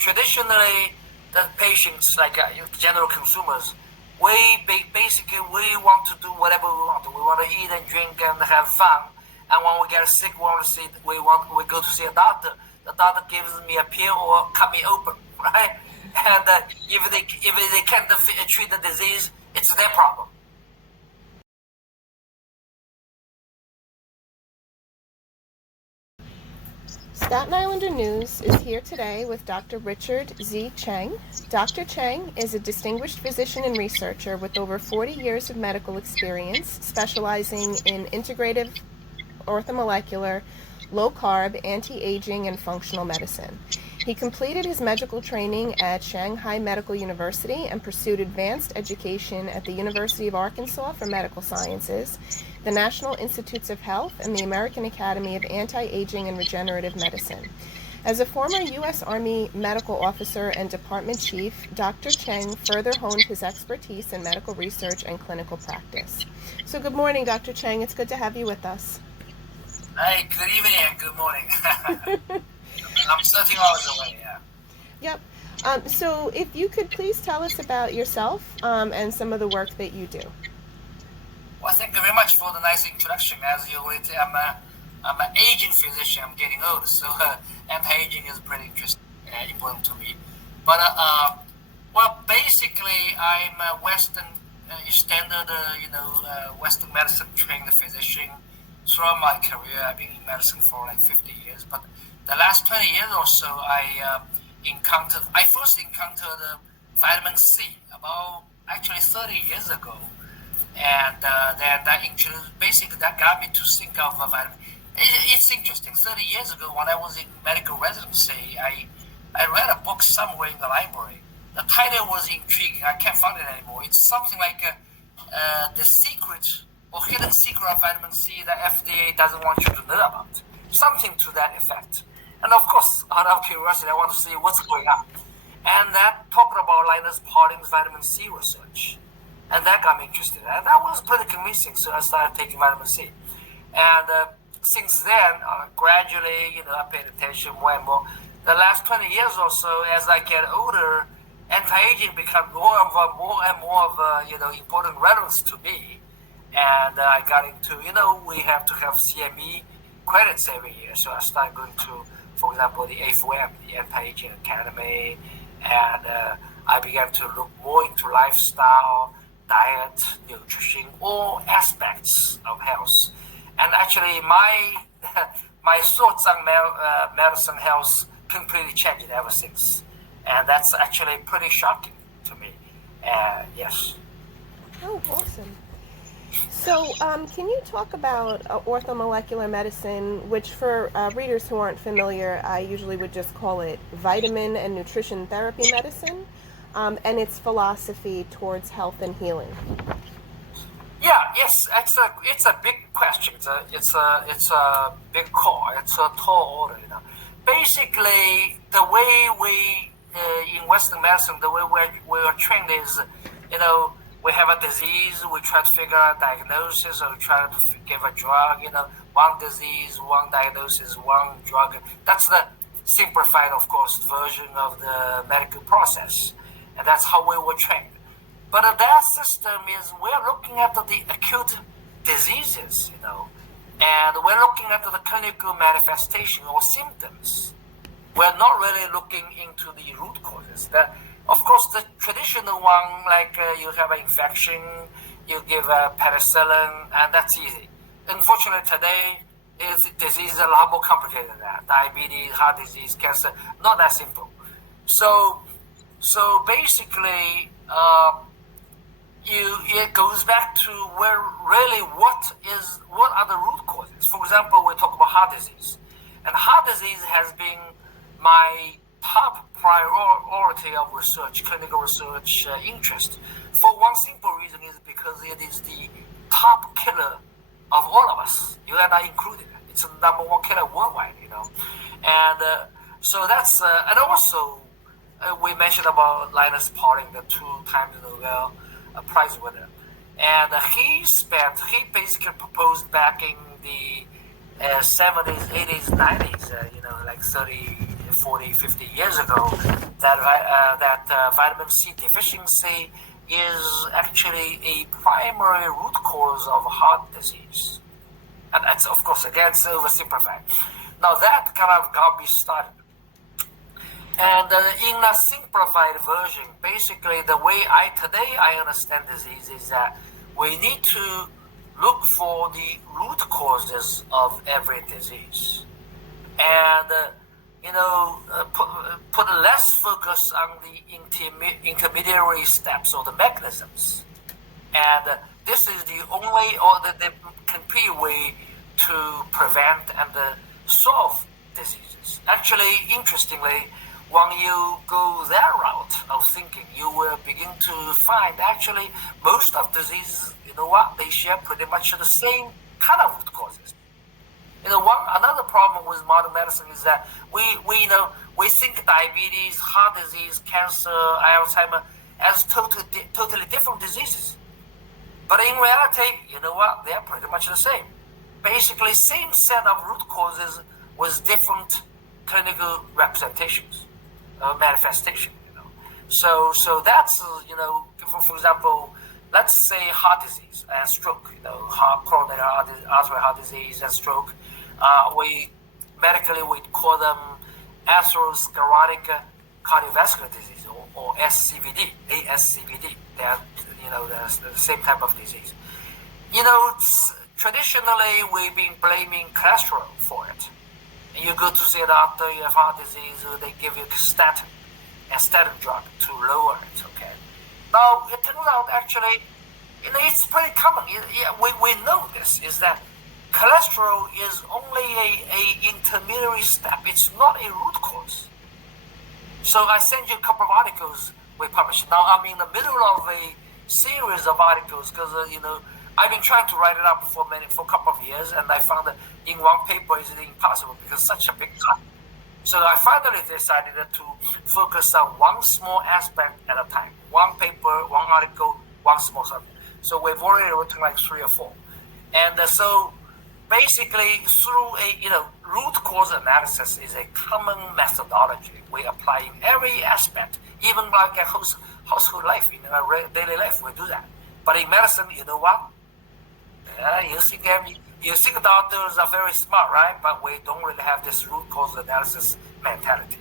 traditionally, the patients, like general consumers, basically we want to do whatever we want. We want to eat and drink and have fun. And when we get sick, we go to see a doctor. The doctor gives me a pill or cut me open, right? And if they can't treat the disease, it's their problem. Staten Islander News is here today with Dr. Richard Z. Cheng. Dr. Cheng is a distinguished physician and researcher with over 40 years of medical experience, specializing in integrative, orthomolecular, low-carb, anti-aging, and functional medicine. He completed his medical training at Shanghai Medical University and pursued advanced education at the University of Arkansas for Medical Sciences, the National Institutes of Health, and the American Academy of Anti-Aging and Regenerative Medicine. As a former U.S. Army medical officer and department chief, Dr. Cheng further honed his expertise in medical research and clinical practice. So good morning, Dr. Cheng. It's good to have you with us. Hey, good evening and good morning. I'm 13 hours away, yeah. Yep. So if you could please tell us about yourself and some of the work that you do. Well, thank you very much for the nice introduction. As you already say, I'm an aging physician. I'm getting old, so anti-aging is pretty interesting, important to me. But well, basically, I'm a Western standard, Western medicine trained physician. Throughout my career, I've been in medicine for like 50 years. But the last 20 years or so, I first encountered vitamin C about actually 30 years ago. And then that got me to think of vitamin. It's interesting. 30 years ago, when I was in medical residency, I read a book somewhere in the library. The title was intriguing. I can't find it anymore. It's something like the secret or hidden secret of vitamin C that FDA doesn't want you to know about. Something to that effect. And of course, out of curiosity, I want to see what's going on. And that talked about Linus Pauling's vitamin C research. And that got me interested. And that was pretty convincing, so I started taking vitamin C. And since then, gradually, I paid attention more and more. The last 20 years or so, as I get older, anti-aging becomes more and more of a, important relevance to me. And I got into, we have to have CME credits every year. So I started going to, for example, the AFOM, the Anti-Aging Academy. And I began to look more into lifestyle, diet, nutrition, all aspects of health. And actually, my thoughts on medicine health completely changed ever since. And that's actually pretty shocking to me. Yes. Oh, awesome. So can you talk about orthomolecular medicine, which for readers who aren't familiar, I usually would just call it vitamin and nutrition therapy medicine, and its philosophy towards health and healing? Yeah, yes, it's a big question. It's a big call. It's a tall order. Basically, the way we in Western medicine, the way we are trained is, we have a disease, we try to figure out diagnosis, or we try to give a drug, one disease, one diagnosis, one drug. That's the simplified, of course, version of the medical process. And that's how we were trained. But that system is, we're looking at the acute diseases, and we're looking at the clinical manifestation or symptoms. We're not really looking into the root causes. Of course, the traditional one, like you have an infection, you give a penicillin, and that's easy. Unfortunately, today, disease is a lot more complicated than that. Diabetes, heart disease, cancer, not that simple. So basically, it goes back to where really what are the root causes. For example, we talk about heart disease, and heart disease has been my top priority of research, clinical research interest. For one simple reason is because it is the top killer of all of us, you and I included. It's the number one killer worldwide, And so that's, and also we mentioned about Linus Pauling, the 2 times Nobel Prize winner. And he basically proposed back in the 70s, 80s, 90s, like 30 40, 50 years ago, that vitamin C deficiency is actually a primary root cause of heart disease. And that's, of course, again, it's oversimplified. Now that kind of got me started. And in a simplified version, basically the way I understand disease is that we need to look for the root causes of every disease. And, put less focus on the intermediary steps or the mechanisms. And this is the only or the complete way to prevent and solve diseases. Actually, interestingly, when you go that route of thinking, you will begin to find actually most of diseases, they share pretty much the same kind of root causes. Another problem with modern medicine is that we think diabetes, heart disease, cancer, Alzheimer as totally different diseases. But in reality, they're pretty much the same. Basically, same set of root causes with different clinical representations, manifestation. So that's for example, let's say heart disease and stroke. Coronary artery heart disease and stroke. We call them atherosclerotic cardiovascular disease or SCVD, ASCVD. They're the same type of disease. Traditionally we've been blaming cholesterol for it. And you go to see a doctor, you have heart disease, they give you a statin drug to lower it. Okay. Now it turns out actually, it's pretty common. We know this is that cholesterol is only a intermediary step. It's not a root cause. So I sent you a couple of articles we published. Now I'm in the middle of a series of articles because I've been trying to write it up for a couple of years, and I found that in one paper is impossible because it's such a big topic. So I finally decided to focus on one small aspect at a time. One paper, one article, one small subject. So we've already written like 3 or 4. And so basically through a root cause analysis is a common methodology we apply in every aspect, even like a household life, in our daily life, we do that. But in medicine, you know what? You think doctors are very smart, right? But we don't really have this root cause analysis mentality.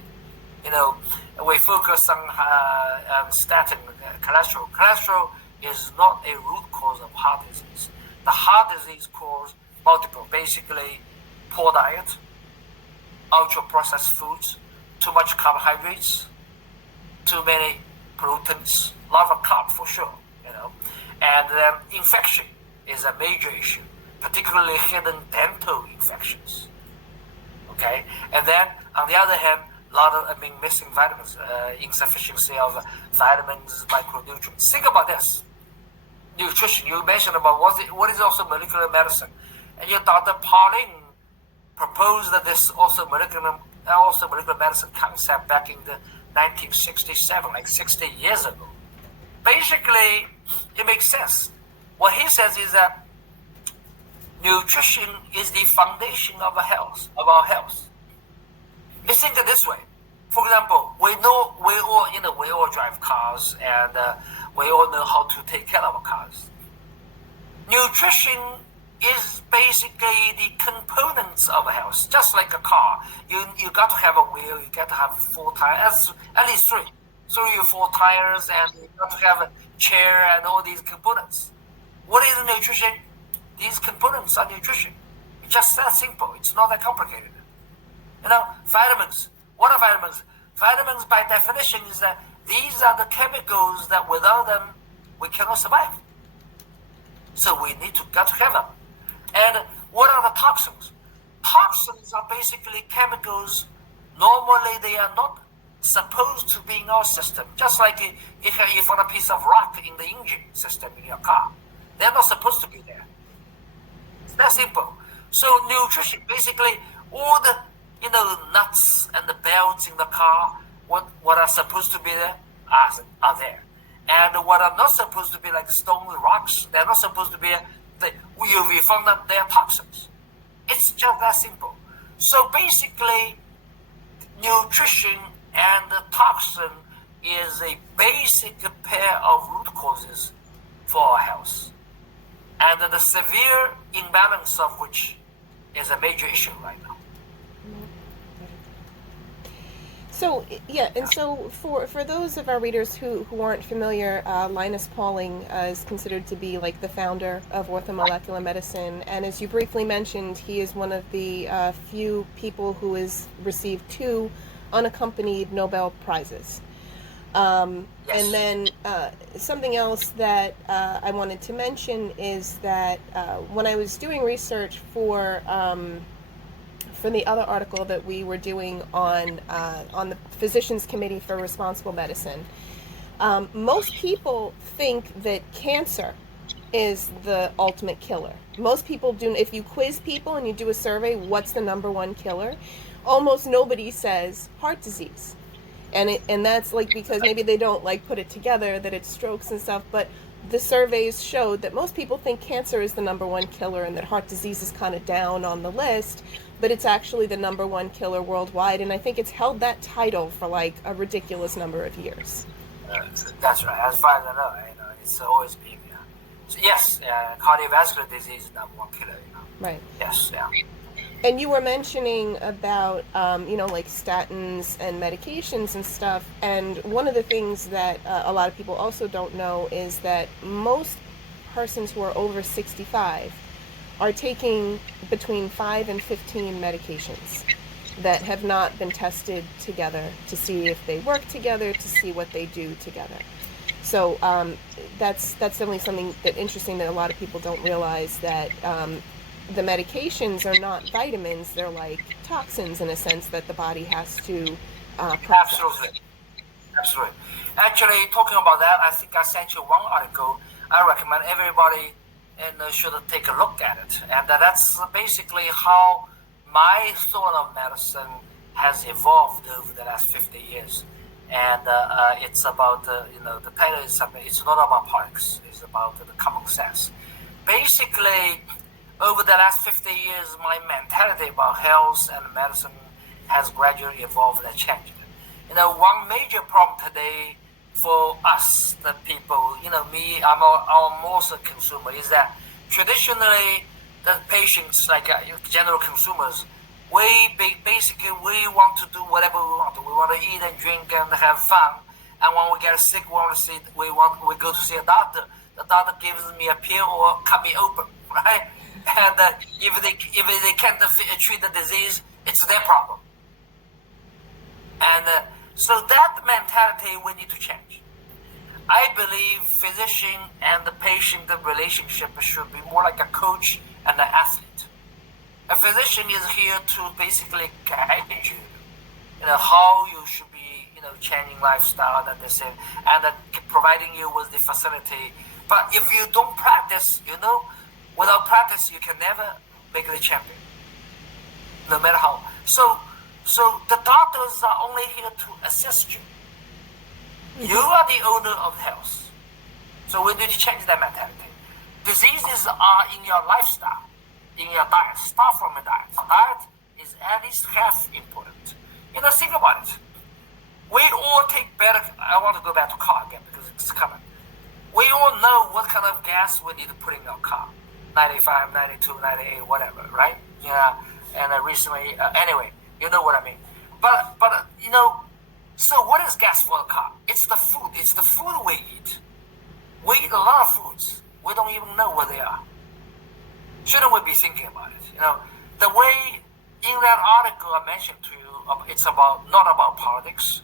We focus on statin, cholesterol. Cholesterol is not a root cause of heart disease. The heart disease cause multiple, basically poor diet, ultra-processed foods, too much carbohydrates, too many pollutants, a lot of carb for sure, And infection is a major issue, particularly hidden dental infections. Okay, and then on the other hand, a lot of missing vitamins, insufficiency of vitamins, micronutrients. Think about this. Nutrition. You mentioned about what is also molecular medicine, and your Dr. Pauling proposed that this also molecular medicine concept back in the 1967, like 60 years ago. Basically, it makes sense. What he says is that nutrition is the foundation of our health. You think it this way. For example, we all drive cars, and we all know how to take care of our cars. Nutrition is basically the components of health, just like a car. You got to have a wheel, you got to have 4 tires, at least 3 or 4 tires, and you got to have a chair and all these components. What is nutrition? These components are nutrition. It's just that simple. It's not that complicated. Vitamins. What are vitamins? Vitamins, by definition, is that these are the chemicals that without them we cannot survive. So we got to have them. And what are the toxins? Toxins are basically chemicals. Normally, they are not supposed to be in our system. Just like if you find a piece of rock in the engine system in your car, they're not supposed to be there. It's that simple. So nutrition, basically, all the nuts and the belts in the car, what are supposed to be there are there. And what are not supposed to be, like stone rocks, they're not supposed to be there. We found that they are toxins. It's just that simple. So basically, nutrition and the toxin is a basic pair of root causes for our health, and the severe imbalance of which is a major issue right now. So yeah, and so for those of our readers who aren't familiar, Linus Pauling is considered to be like the founder of orthomolecular medicine, and as you briefly mentioned, he is one of the few people who has received 2 unaccompanied Nobel Prizes. Yes. And then something else that I wanted to mention is that when I was doing research for the other article that we were doing on the Physicians Committee for Responsible Medicine, most people think that cancer is the ultimate killer. Most people do. If you quiz people and you do a survey, what's the number 1 killer? Almost nobody says heart disease. And that's like because maybe they don't like put it together that it's strokes and stuff, but the surveys showed that most people think cancer is the number 1 killer and that heart disease is kind of down on the list, but it's actually the number 1 killer worldwide, and I think it's held that title for like a ridiculous number of years. That's right. As far as I know, it's always been. So yes, cardiovascular disease is number 1 killer. Right. Yes. Yeah. And you were mentioning about, like statins and medications and stuff. And one of the things that a lot of people also don't know is that most persons who are over 65 are taking between 5 and 15 medications that have not been tested together to see if they work together, to see what they do together. So that's definitely something that interesting that a lot of people don't realize, that the medications are not vitamins, they're like toxins in a sense that the body has to process. Absolutely. Actually, talking about that, I think I sent you one article. I recommend everybody should take a look at it. And that's basically how my thought of medicine has evolved over the last 50 years. And it's about, the title is something, it's not about politics, it's about the common sense. Basically, over the last 50 years, my mentality about health and medicine has gradually evolved and changed. One major problem today for us, the people, me, I'm also a consumer, is that traditionally the patients, like general consumers, we want to do whatever we want to. We want to eat and drink and have fun. And when we get sick, we go to see a doctor. The doctor gives me a pill or cut me open, right? And if they can't treat the disease, it's their problem. And so that mentality we need to change. I believe physician and the patient relationship should be more like a coach and an athlete. A physician is here to basically guide you, how you should be, changing lifestyle and the same, and providing you with the facility. But if you don't practice, without practice, you can never make the champion, no matter how. So the doctors are only here to assist you. You are the owner of health. So we need to change that mentality. Diseases are in your lifestyle, in your diet. Start from a diet. Diet is at least half important. Think about it. We all take better. I want to go back to car again because it's coming. We all know what kind of gas we need to put in our car. 95, 92, 98, whatever, right? Yeah. And recently, anyway, you know what I mean. But so what is gas for the car? It's the food. It's the food we eat. We eat a lot of foods. We don't even know what they are. Shouldn't we be thinking about it? The way in that article I mentioned to you, it's not about politics,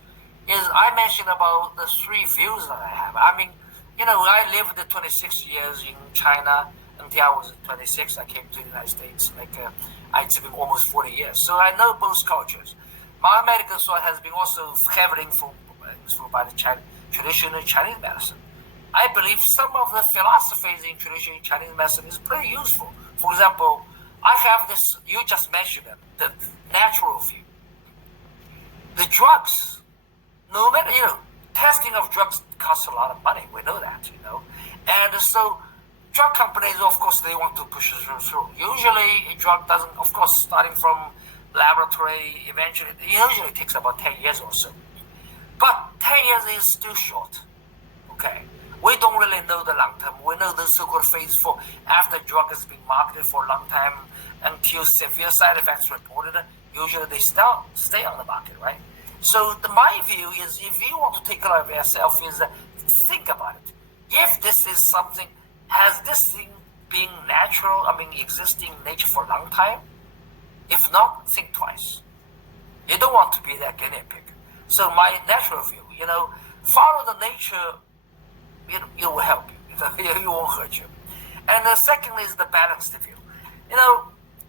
is I mentioned about the 3 views that I have. I mean, I lived 26 years in China until I was 26. I came to the United States. It's been almost 40 years. So I know both cultures. My medical thought has been also heavily influenced by the traditional Chinese medicine. I believe some of the philosophies in traditional Chinese medicine is pretty useful. For example, I have this, you just mentioned it, the natural view. The drugs, no matter, testing of drugs costs a lot of money. We know that, And so drug companies, of course, they want to push it through. Usually a drug doesn't, of course, starting from laboratory, eventually, it usually takes about 10 years or so. But 10 years is still short. Okay. We don't really know the long term. We know the so-called phase 4 after drug has been marketed for a long time until severe side effects reported. Usually they still stay on the market, right? So my view is, if you want to take care of yourself, is think about it. If this is something, has this thing been natural, existing in nature for a long time? If not, think twice. You don't want to be that guinea pig. So my natural view, follow the nature, it will help you. It won't hurt you. And the second is the balanced view.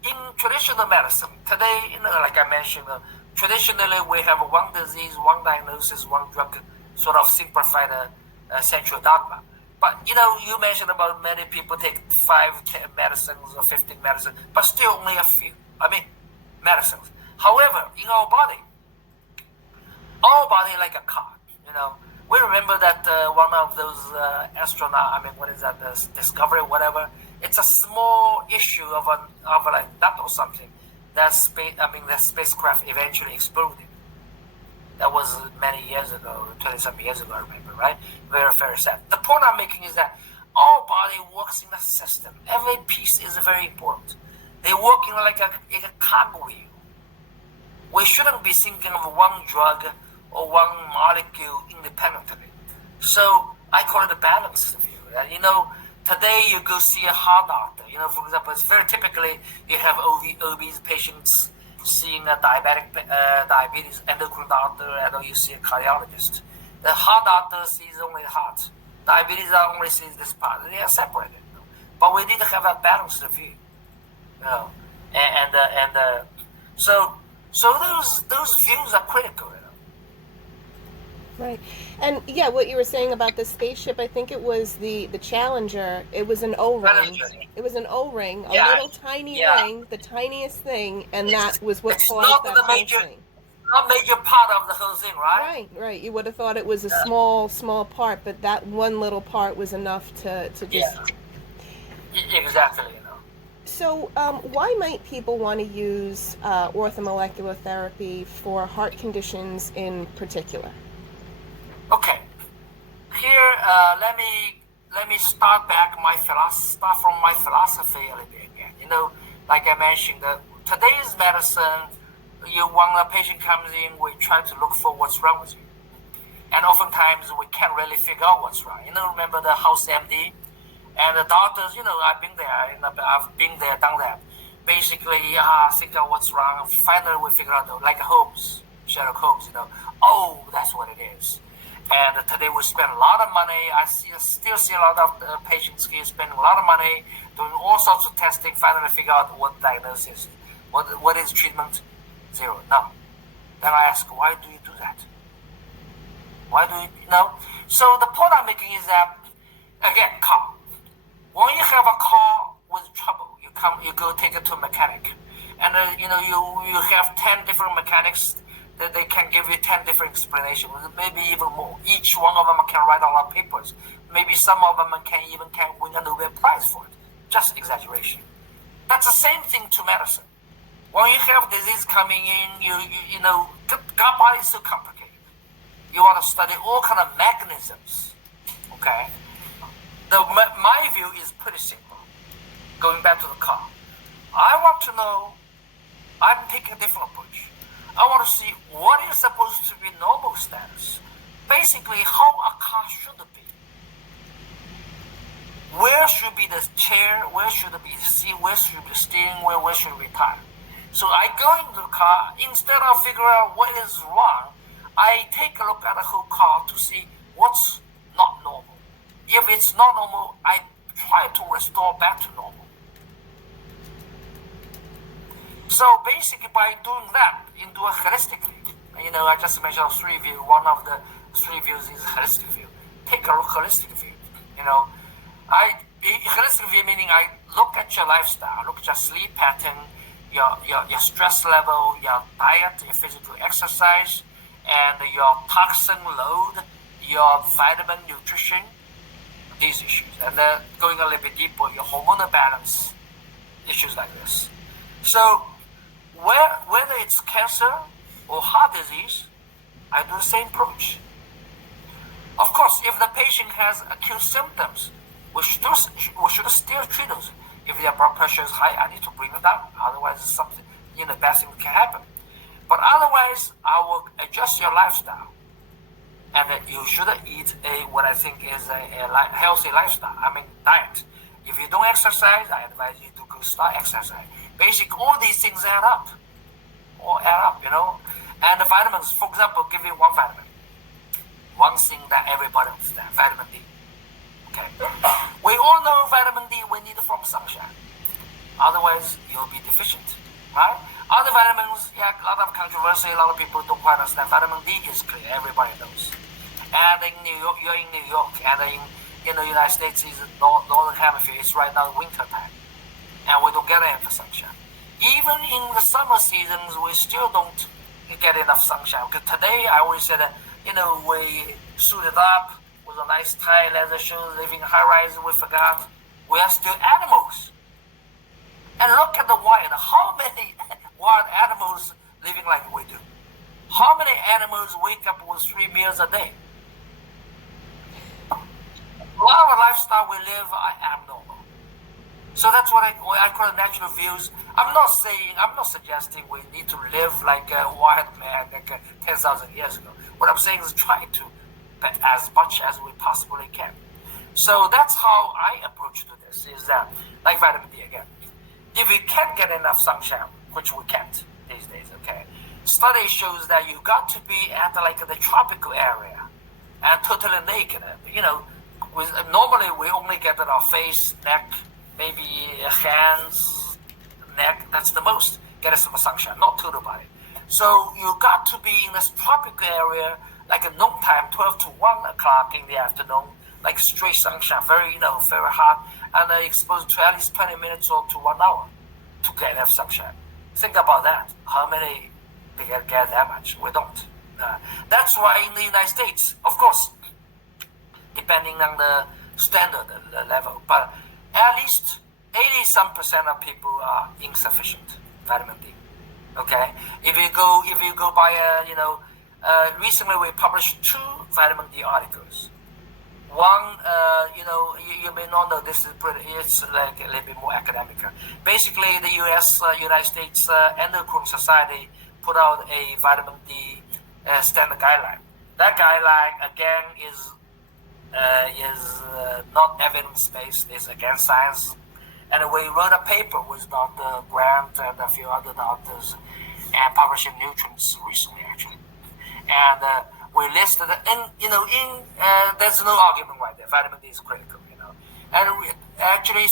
In traditional medicine, today, like I mentioned, traditionally we have one disease, one diagnosis, one drug, sort of simplified central dogma. But, you mentioned about many people take 5, 10 medicines or 15 medicines, but still only a few. Medicines. However, in our body like a car, We remember that one of those astronauts, what is that, the Discovery, whatever, it's a small issue of like nut or something, that spacecraft eventually exploded. That was many years ago, 20-some years ago, I remember, right? Very, very sad. The point I'm making is that our body works in a system. Every piece is very important. They work in like a cogwheel. We shouldn't be thinking of one drug or one molecule independently. So I call it a balanced view. Today you go see a heart doctor. For example, it's very typically you have obese patients seeing a diabetes endocrine doctor, and you see a cardiologist. The heart doctor sees only the heart. Diabetes only sees this part. They are separated. But we need to have a balanced view. So those views are critical. Right. And yeah, what you were saying about the spaceship, I think it was the Challenger. It was an O-ring. It was an O-ring, a little tiny ring, the tiniest thing, and that was what caused that whole thing. Not major part of the whole thing, right? Right. You would have thought it was a small part, but that one little part was enough to just... Yeah. Exactly. So why might people want to use orthomolecular therapy for heart conditions in particular? Okay. Here, let me start from my philosophy a little bit again. Like I mentioned, today's medicine, when a patient comes in, we try to look for what's wrong with you, and oftentimes we can't really figure out what's wrong. Remember the house MD? And the doctors, I've been there, done that. Basically, think out what's wrong. Finally, we figure out, like Sherlock Holmes, oh, that's what it is. And today we spend a lot of money. I still see a lot of patients here spending a lot of money doing all sorts of testing, finally figure out what diagnosis, what is treatment. Zero. No. Then I ask, why do you do that? Why do you know? So the point I'm making is that, again, car. When you have a car with trouble, you go take it to a mechanic, and you have 10 different mechanics that they can give you 10 different explanations, maybe even more. Each one of them can write a lot of papers. Maybe some of them can win a Nobel Prize for it. Just exaggeration. That's the same thing to medicine. When you have disease coming in, God body is so complicated. You want to study all kind of mechanisms. Okay. My view is pretty simple. Going back to the car, I want to know. I'm taking a different approach. I want to see what is supposed to be normal status. Basically, how a car should be. Where should be the chair? Where should be the seat? Where should be the steering wheel? Where should be tire? So I go into the car, instead of figuring out what is wrong, I take a look at the whole car to see what's not normal. If it's not normal, I try to restore back to normal. So basically, by doing that, you do it holistically. I just mentioned 3 views. One of the 3 views is holistic view. Take a holistic view. Holistic view meaning I look at your lifestyle, look at your sleep pattern, your stress level, your diet, your physical exercise, and your toxin load, your vitamin nutrition, these issues. And then going a little bit deeper, your hormonal balance, issues like this. So Whether it's cancer or heart disease, I do the same approach. Of course, if the patient has acute symptoms, we should still treat those. If their blood pressure is high, I need to bring it down. Otherwise, something bad thing can happen. But otherwise, I will adjust your lifestyle, and you should eat what I think is a healthy lifestyle. I mean, diet. If you don't exercise, I advise you to go start exercise. Basically, all these things add up. And the vitamins, for example, give you one vitamin. One thing that everybody understands, vitamin D. Okay. We all know vitamin D we need from sunshine. Otherwise, you'll be deficient, right? Other vitamins, a lot of controversy. A lot of people don't quite understand. Vitamin D is clear. Everybody knows. And in New York, you're in New York, and in the United States, is northern hemisphere. It's right now winter time, and we don't get enough sunshine. Even in the summer seasons, we still don't get enough sunshine. Because today, I always said that, we suited up with a nice tie, leather shoes, living high rise, we forgot. We are still animals. And look at the wild. How many wild animals living like we do? How many animals wake up with 3 meals a day? Our lifestyle we live are abnormal. So that's what I call natural views. I'm not suggesting we need to live like a wild man like 10,000 years ago. What I'm saying is try to, as much as we possibly can. So that's how I approach to this, is that, like vitamin D again. If we can't get enough sunshine, which we can't these days, okay, study shows that you got to be at like the tropical area and totally naked. Normally we only get at our face, neck, maybe hands, neck, that's the most. Get some sunshine, not total body. So you got to be in this tropical area, like a noon time, 12 to 1 o'clock in the afternoon, like straight sunshine, very hot, and exposed to at least 20 minutes or to 1 hour to get enough sunshine. Think about that. How many they get that much? We don't. That's why in the United States, of course, depending on the standard level, but at least 80% of people are insufficient vitamin D. Okay, if you go by recently we published 2 vitamin D articles. One, you may not know this is it's like a little bit more academic. Basically, the United States Endocrine Society put out a vitamin D standard guideline. That guideline again is not evidence-based. It's against science. And we wrote a paper with Dr. Grant and a few other doctors and published in Nutrients recently, actually. And we listed, there's no argument right there. Vitamin D is critical, And actually,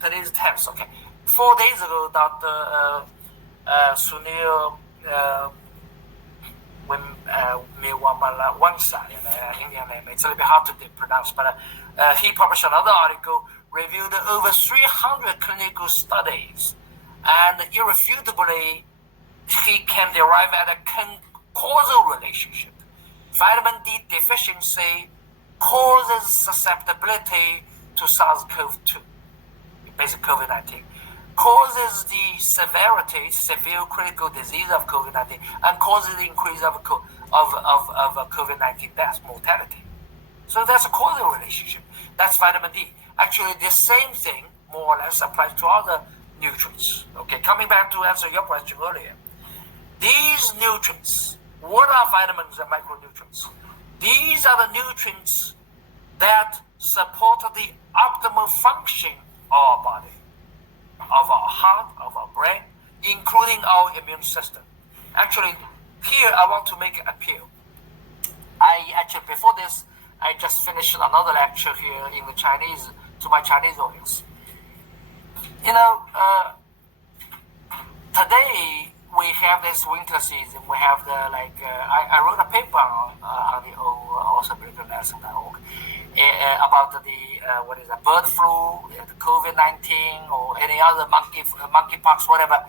today's 10th, okay. 4 days ago, Dr. Sunil Wangsa, Indian name, it's a little bit hard to pronounce, but he published another article, reviewed over 300 clinical studies, and irrefutably, he can derive at a causal relationship. Vitamin D deficiency causes susceptibility to SARS-CoV-2, basically COVID-19, causes the severe critical disease of COVID-19, and causes the increase of COVID-19 death, mortality. So that's a causal relationship. That's vitamin D. Actually, the same thing more or less applies to other nutrients. Okay, coming back to answer your question earlier. These nutrients, what are vitamins and micronutrients? These are the nutrients that support the optimal function of our body, of our heart, of our brain, including our immune system. Actually, here I want to make an appeal. Before this, I just finished another lecture here in the Chinese, to my Chinese audience. Today we have this winter season. We have I wrote a paper on the orthomolecular.org about the bird flu, the COVID-19, or any other monkeypox, whatever.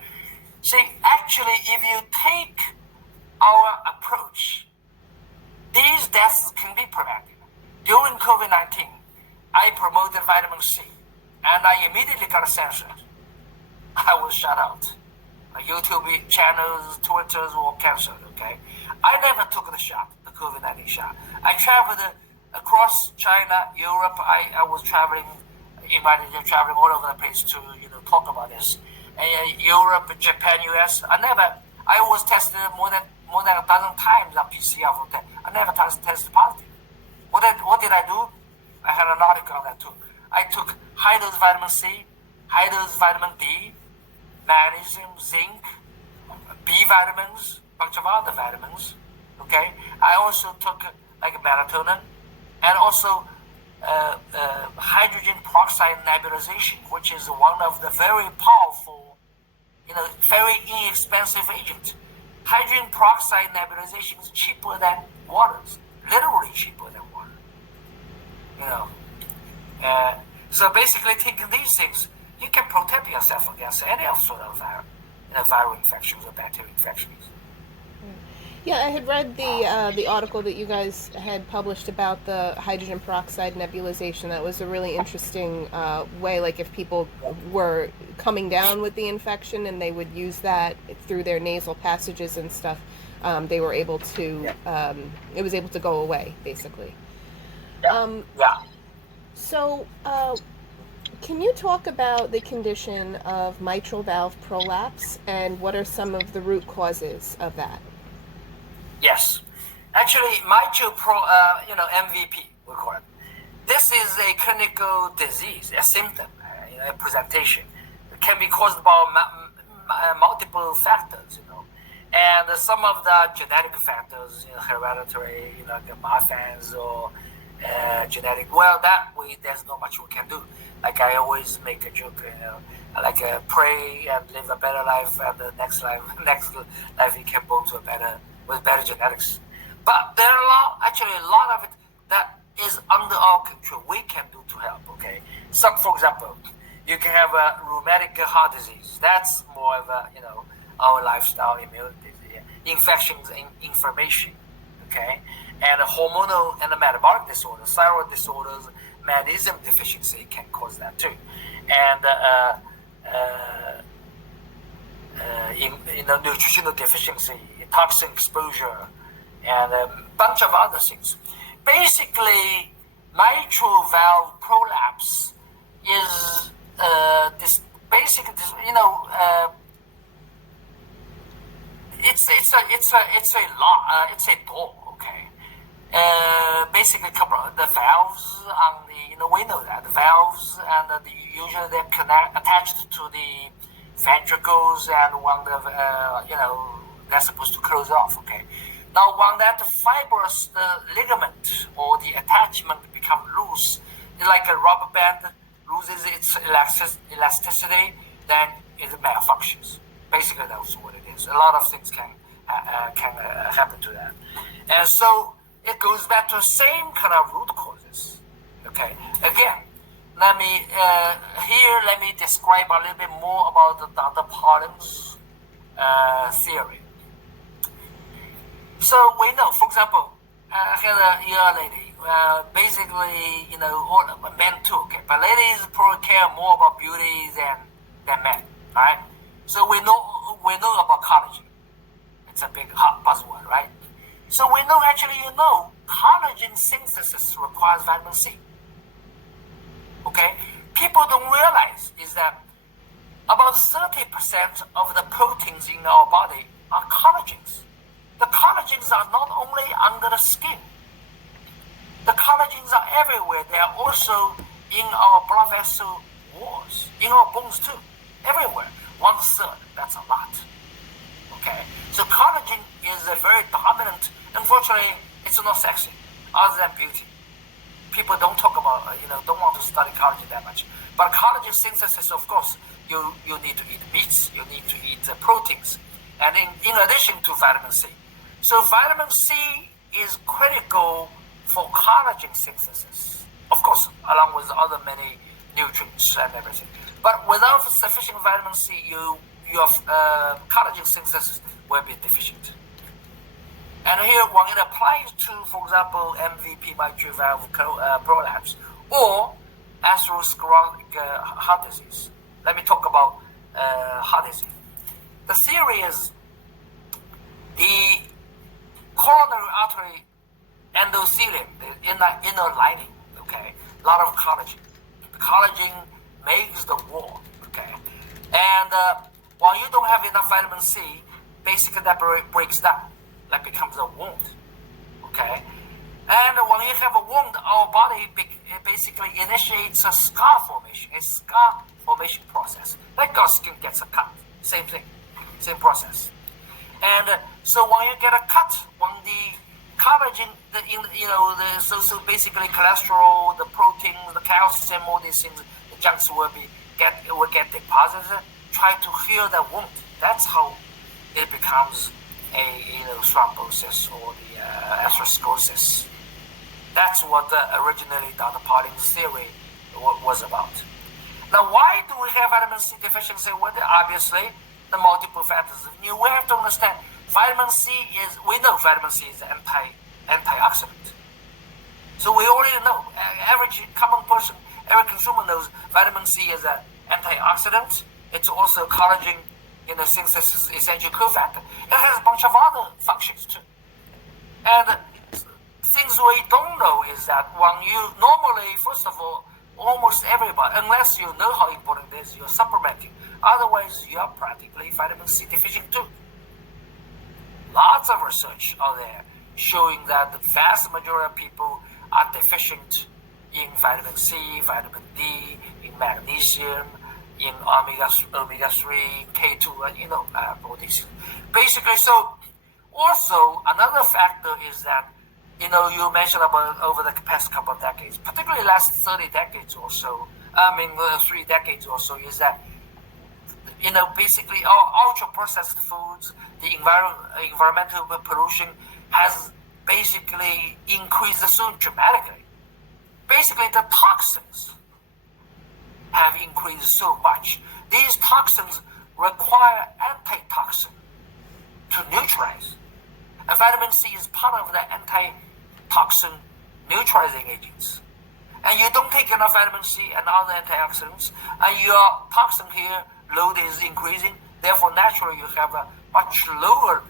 See, actually, if you take our approach, these deaths can be prevented. During COVID-19, I promoted vitamin C, and I immediately got censored. I was shut out. YouTube channels, Twitters were canceled. Okay, I never took the shot, the COVID-19 shot. I traveled across China, Europe. I was traveling, invited to traveling all over the place to talk about this. Europe, Japan, US. I was tested more than a dozen times on PCR for test. I never tested positive. What did I do? I had an article on that too. I took high dose vitamin C, high dose vitamin D, magnesium, zinc, B vitamins, bunch of other vitamins. Okay. I also took like melatonin, and also hydrogen peroxide nebulization, which is one of the very powerful, very inexpensive agents. Hydrogen peroxide nebulization is cheaper than water, literally cheaper than water. So basically, taking these things, you can protect yourself against any sort of viral infections or bacterial infections. Yeah, I had read the article that you guys had published about the hydrogen peroxide nebulization. That was a really interesting way. Like if people were coming down with the infection and they would use that through their nasal passages and stuff, they were able to. It was able to go away, basically. Yeah. So, can you talk about the condition of mitral valve prolapse and what are some of the root causes of that? Yes. Actually, mitral MVP, we call it. This is a clinical disease, a symptom, a presentation. It can be caused by multiple factors, and some of the genetic factors, hereditary, like Marfan's or genetic. Well, there's not much we can do. Like I always make a joke, like pray and live a better life, and the next life you can go to with better genetics. But there are a lot of it that is under our control. We can do to help. Okay, for example, you can have a rheumatic heart disease. That's more of our lifestyle immunity, infections, inflammation. Okay, and hormonal and metabolic disorders, thyroid disorders, magnesium deficiency can cause that too, and nutritional deficiency, toxin exposure, and a bunch of other things. Basically, mitral valve prolapse is it's a ball. Okay, basically, couple of the valves on the we know that the valves and usually they're attached to the ventricles, and when they're supposed to close off. Okay, now when that fibrous ligament or the attachment become loose, like a rubber band loses its elasticity, then it malfunctions. Basically, that's what it is. A lot of things can happen to that, and so it goes back to the same kind of root causes. Okay, again, let me describe a little bit more about the Dr. Pollin's theory. So we know, for example, I had a young lady. Basically, all men too. Okay, but ladies probably care more about beauty than men, right? So we know about collagen. It's a big hot buzzword, right? So we know collagen synthesis requires vitamin C. Okay, people don't realize is that about 30% of the proteins in our body are collagens. The collagens are not only under the skin. The collagens are everywhere. They are also in our blood vessel walls, in our bones too, everywhere. 1/3, that's a lot. Okay, so collagen is a very dominant. Unfortunately, it's not sexy, other than beauty. People don't talk about, don't want to study collagen that much. But collagen synthesis, of course, you need to eat meats, you need to eat proteins, and in addition to vitamin C. So vitamin C is critical for collagen synthesis, of course, along with other many nutrients and everything. But without sufficient vitamin C, your collagen synthesis will be deficient. And here, when it applies to, for example, MVP mitral valve prolapse or atherosclerotic heart disease. Let me talk about heart disease. the theory is the coronary artery endothelium, the inner lining, okay, a lot of collagen. The collagen makes the wall, okay, and while you don't have enough vitamin C, basically that breaks down, that becomes a wound, okay, and when you have a wound, our body basically initiates a scar formation process, like our skin gets a cut, same thing, same process. And so when you get a cut, when the collagen, so basically cholesterol, the protein, the calcium, all these things, the junks will get deposited. Try to heal the wound. That's how it becomes a thrombosis or the atherosclerosis. That's what originally Dr. Pauling's theory was about. Now, why do we have vitamin C deficiency? Well, obviously, the multiple factors. We have to understand we know vitamin C is an antioxidant. So we already know, average common person, every consumer knows vitamin C is an antioxidant. It's also collagen synthesis essential cofactor. It has a bunch of other functions too. And things we don't know is that when you normally, first of all, almost everybody, unless you know how important it is, you're supplementing. Otherwise, you're practically vitamin C deficient too. Lots of research out there showing that the vast majority of people are deficient in vitamin C, vitamin D, in magnesium, in omega-3, K2, all these. Basically, so also another factor is that, you mentioned about over the past couple of decades, particularly last 30 decades or so, 3 decades or so, is that, basically ultra-processed foods, the environmental pollution has basically increased so dramatically. Basically, the toxins have increased so much. These toxins require antitoxin to neutralize. And vitamin C is part of the antitoxin neutralizing agents. And you don't take enough vitamin C and other antioxidants, and your toxin here load is increasing. Therefore, naturally, you have a much lower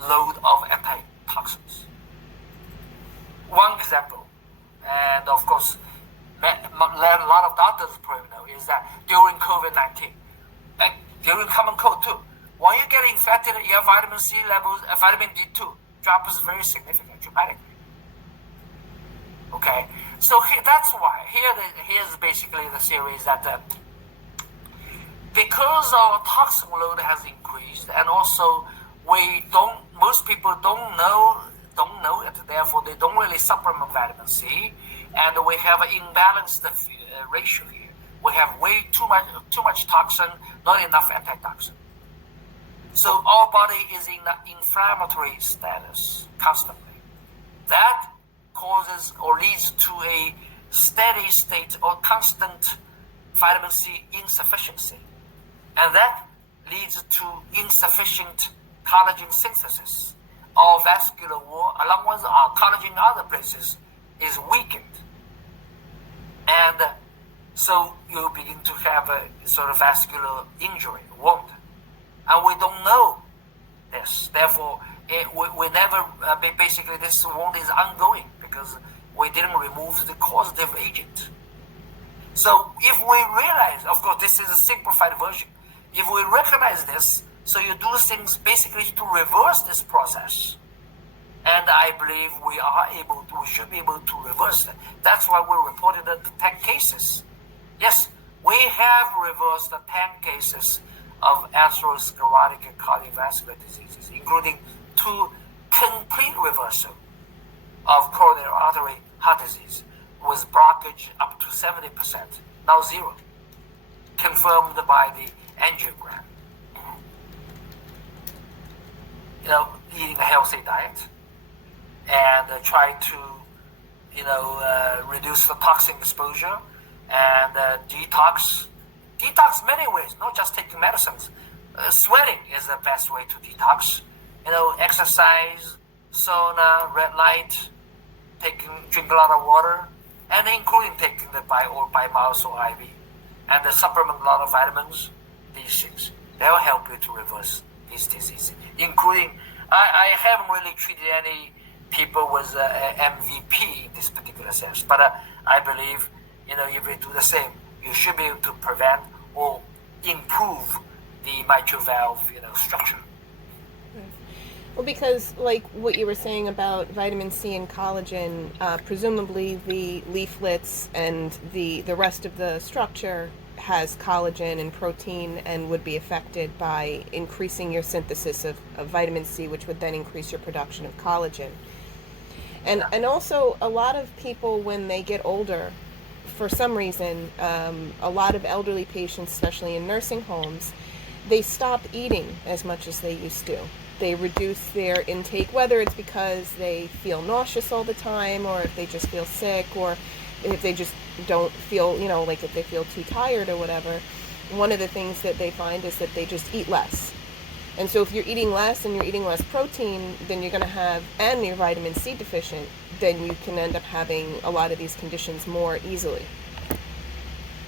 load of antitoxins. One example, and of course, a lot of doctors probably know, is that during COVID-19, and during common cold too, when you get infected, your vitamin C levels, vitamin D2 drops very significantly, dramatically. Okay, so that's why here's basically the theory is that because our toxin load has increased, and also most people don't know it, therefore they don't really supplement vitamin C, and we have an imbalanced ratio here. We have way too much toxin, not enough antitoxin. So our body is in an inflammatory status constantly. That causes or leads to a steady state or constant vitamin C insufficiency. And that leads to insufficient collagen synthesis. Our vascular wall, along with our collagen in other places, is weakened. And so you begin to have a sort of vascular injury, wound. And we don't know this. Therefore, we never, basically this wound is ongoing because we didn't remove the causative agent. So if we realize, of course, this is a simplified version. If we recognize this, so you do things basically to reverse this process. And I believe we should be able to reverse it. That's why we reported the 10 cases. Yes, we have reversed the 10 cases of atherosclerotic and cardiovascular diseases, including 2 complete reversal of coronary artery heart disease with blockage up to 70%, now 0, confirmed by the angiogram. Eating a healthy diet and try to, reduce the toxin exposure and detox. Detox many ways, not just taking medicines. Sweating is the best way to detox. Exercise, sauna, red light, drink a lot of water, and including taking the by mouth or IV, and supplement a lot of vitamins. These things, they will help you to reverse this disease, including I haven't really treated any people with MVP in this particular sense, but I believe if we do the same, you should be able to prevent or improve the mitral valve structure. Well, because like what you were saying about vitamin C and collagen, presumably the leaflets and the rest of the structure has collagen and protein and would be affected by increasing your synthesis of vitamin C, which would then increase your production of collagen. And also a lot of people, when they get older, for some reason, a lot of elderly patients, especially in nursing homes, they stop eating as much as they used to. They reduce their intake, whether it's because they feel nauseous all the time, or if they just feel sick, or if they just don't feel, like if they feel too tired or whatever. One of the things that they find is that they just eat less. And so if you're eating less and you're eating less protein, then you're going to have, and you're vitamin C deficient, then you can end up having a lot of these conditions more easily.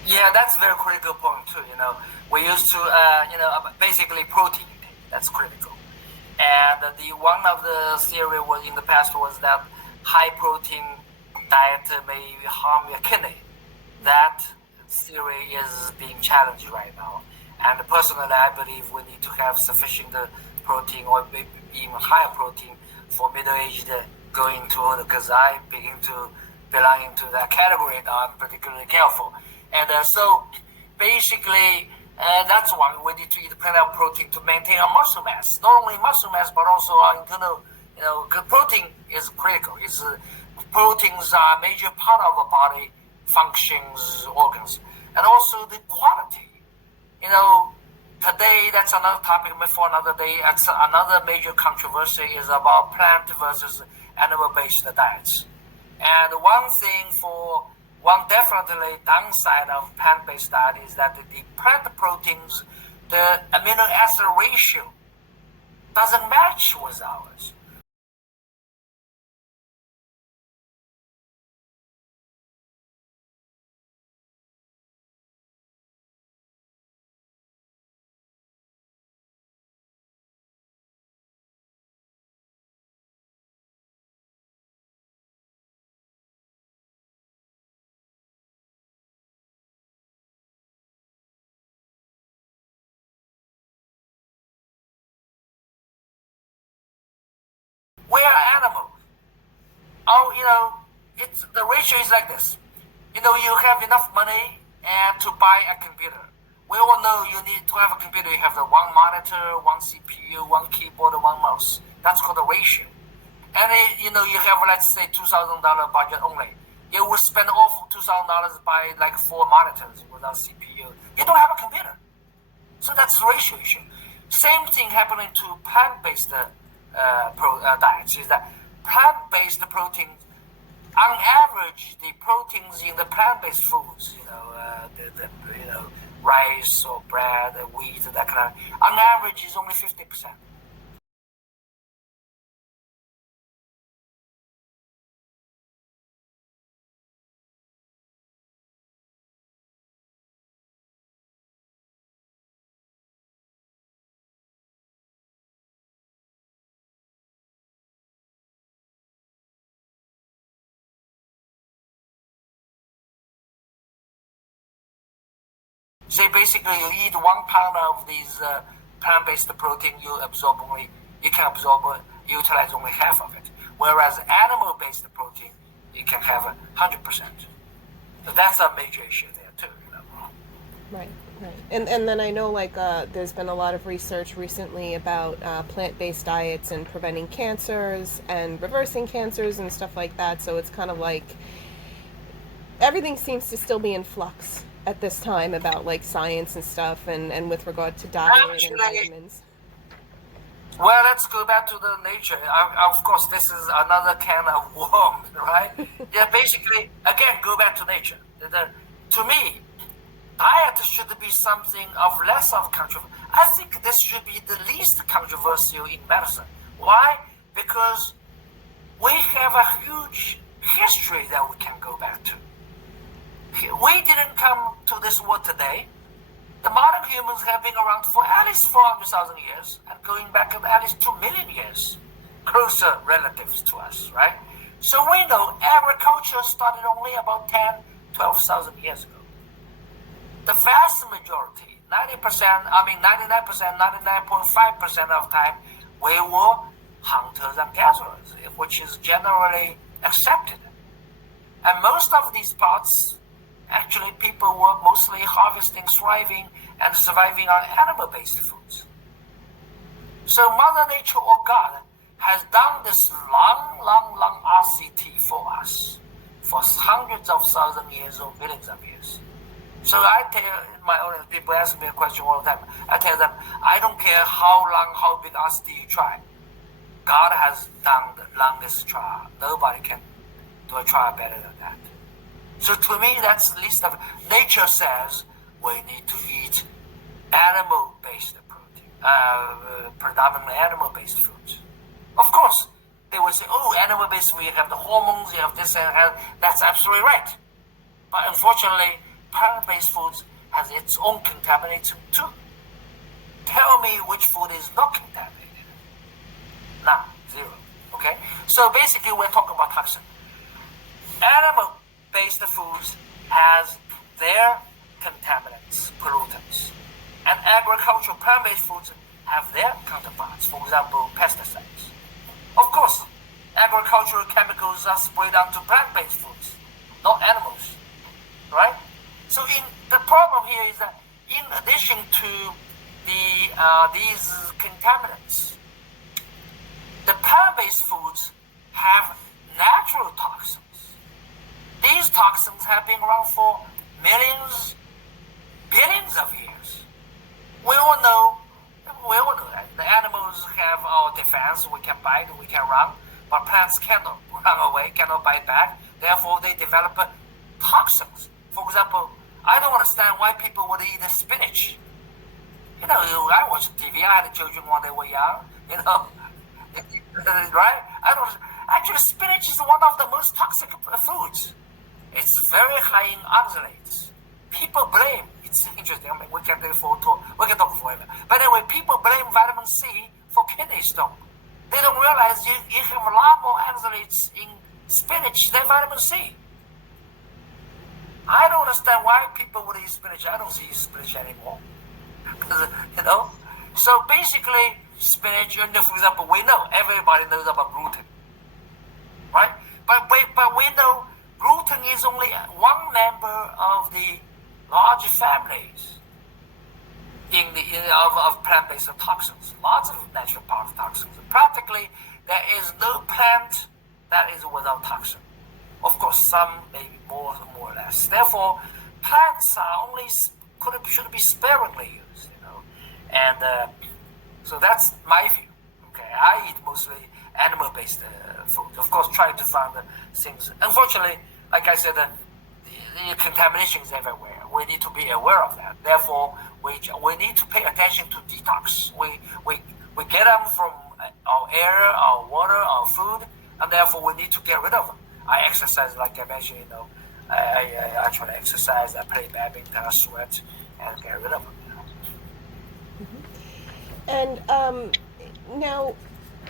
Yeah, that's a very critical point too. We used to, basically protein intake. That's critical. And one of the theory was in the past was that high protein diet may harm your kidney. That theory is being challenged right now. And personally, I believe we need to have sufficient protein, or maybe even higher protein, for middle-aged going to older, because I begin to belong into that category now. I'm particularly careful. And so basically, that's why we need to eat plenty of protein to maintain our muscle mass. Not only muscle mass, but also our internal, protein is critical. Proteins are a major part of our body functions, organs, and also the quality. Today, that's another topic for another day. That's another major controversy is about plant versus animal-based diets. And one definitely downside of plant-based diet is that the plant proteins, the amino acid ratio doesn't match with ours. We are animals. It's the ratio is like this. You have enough money and to buy a computer. We all know you need to have a computer. You have the one monitor, one CPU, one keyboard, one mouse. That's called the ratio. And you have, let's say, $2,000 budget only. You will spend all $2,000 buy like 4 monitors without CPU. You don't have a computer. So that's the ratio issue. Same thing happening to plant-based diets is that plant-based proteins, on average, the proteins in the plant-based foods, rice or bread, wheat, that kind of, on average is only 50%. So basically, you eat 1 pound of these plant-based protein, you can utilize only half of it. Whereas animal-based protein, you can have 100%. So that's a major issue there too. Right. And then I know there's been a lot of research recently about plant-based diets and preventing cancers and reversing cancers and stuff like that. So it's kind of like everything seems to still be in flux at this time about science and stuff and with regard to diet and vitamins. Well, let's go back to the nature. Of course, this is another can of worms, right? Yeah, basically, again, go back to nature. To me, diet should be something of less of controversy. I think this should be the least controversial in medicine. Why? Because we have a huge history that we can go back to. We didn't come to this world today. The modern humans have been around for at least 400,000 years and going back at least 2 million years, closer relatives to us, right? So we know agriculture started only about 10, 12,000 years ago. The vast majority, 99%, 99.5% of the time, we were hunters and gatherers, which is generally accepted. And most of these parts, actually, people were mostly harvesting, thriving, and surviving on animal-based foods. So Mother Nature or God has done this long RCT for us for hundreds of thousands of years or millions of years. So I tell my own people ask me a question all the time. I tell them, I don't care how long, how big RCT you try. God has done the longest trial. Nobody can do a trial better than that. So to me, that's the least of nature says we need to eat animal-based protein, predominantly animal-based foods. Of course, they will say, oh, animal-based, we have the hormones, you have this and that. That's absolutely right. But unfortunately, plant-based foods has its own contamination too. Tell me which food is not contaminated. None, zero. Okay? So basically, we're talking about toxin. Animal-based foods has their contaminants, pollutants. And agricultural plant-based foods have their counterparts, for example, pesticides. Of course, agricultural chemicals are sprayed onto plant-based foods, not animals, right? So the problem here is that in addition to these contaminants, the plant-based foods have natural toxins. These toxins have been around for millions, billions of years. We all know that the animals have our defense. We can bite, we can run, but plants cannot run away, cannot bite back. Therefore, they develop toxins. For example, I don't understand why people would eat spinach. You know, I watch TV. I had children when they were young. You know, right? Actually, spinach is one of the most toxic foods. It's very high in oxalates. People blame. It's interesting. I mean, we can talk forever. But anyway, people blame vitamin C for kidney stone. They don't realize you have a lot more oxalates in spinach than vitamin C. I don't understand why people would eat spinach. I don't see spinach anymore. You know? So basically, spinach, for example, we know, everybody knows about gluten. Right? But we know gluten is only one member of the large families of plant-based toxins. Lots of natural toxins. Practically, there is no plant that is without toxin. Of course, some maybe more or less. Therefore, plants are should be sparingly used, you know. And so that's my view. Okay, I eat mostly animal-based food. Of course, trying to find things. Unfortunately, like I said, the contamination is everywhere. We need to be aware of that. Therefore, we need to pay attention to detox. We get them from our air, our water, our food, and therefore we need to get rid of them. I exercise, like I mentioned, you know. I try to exercise, I play badminton, I sweat, and get rid of them, you know. Mm-hmm. And now,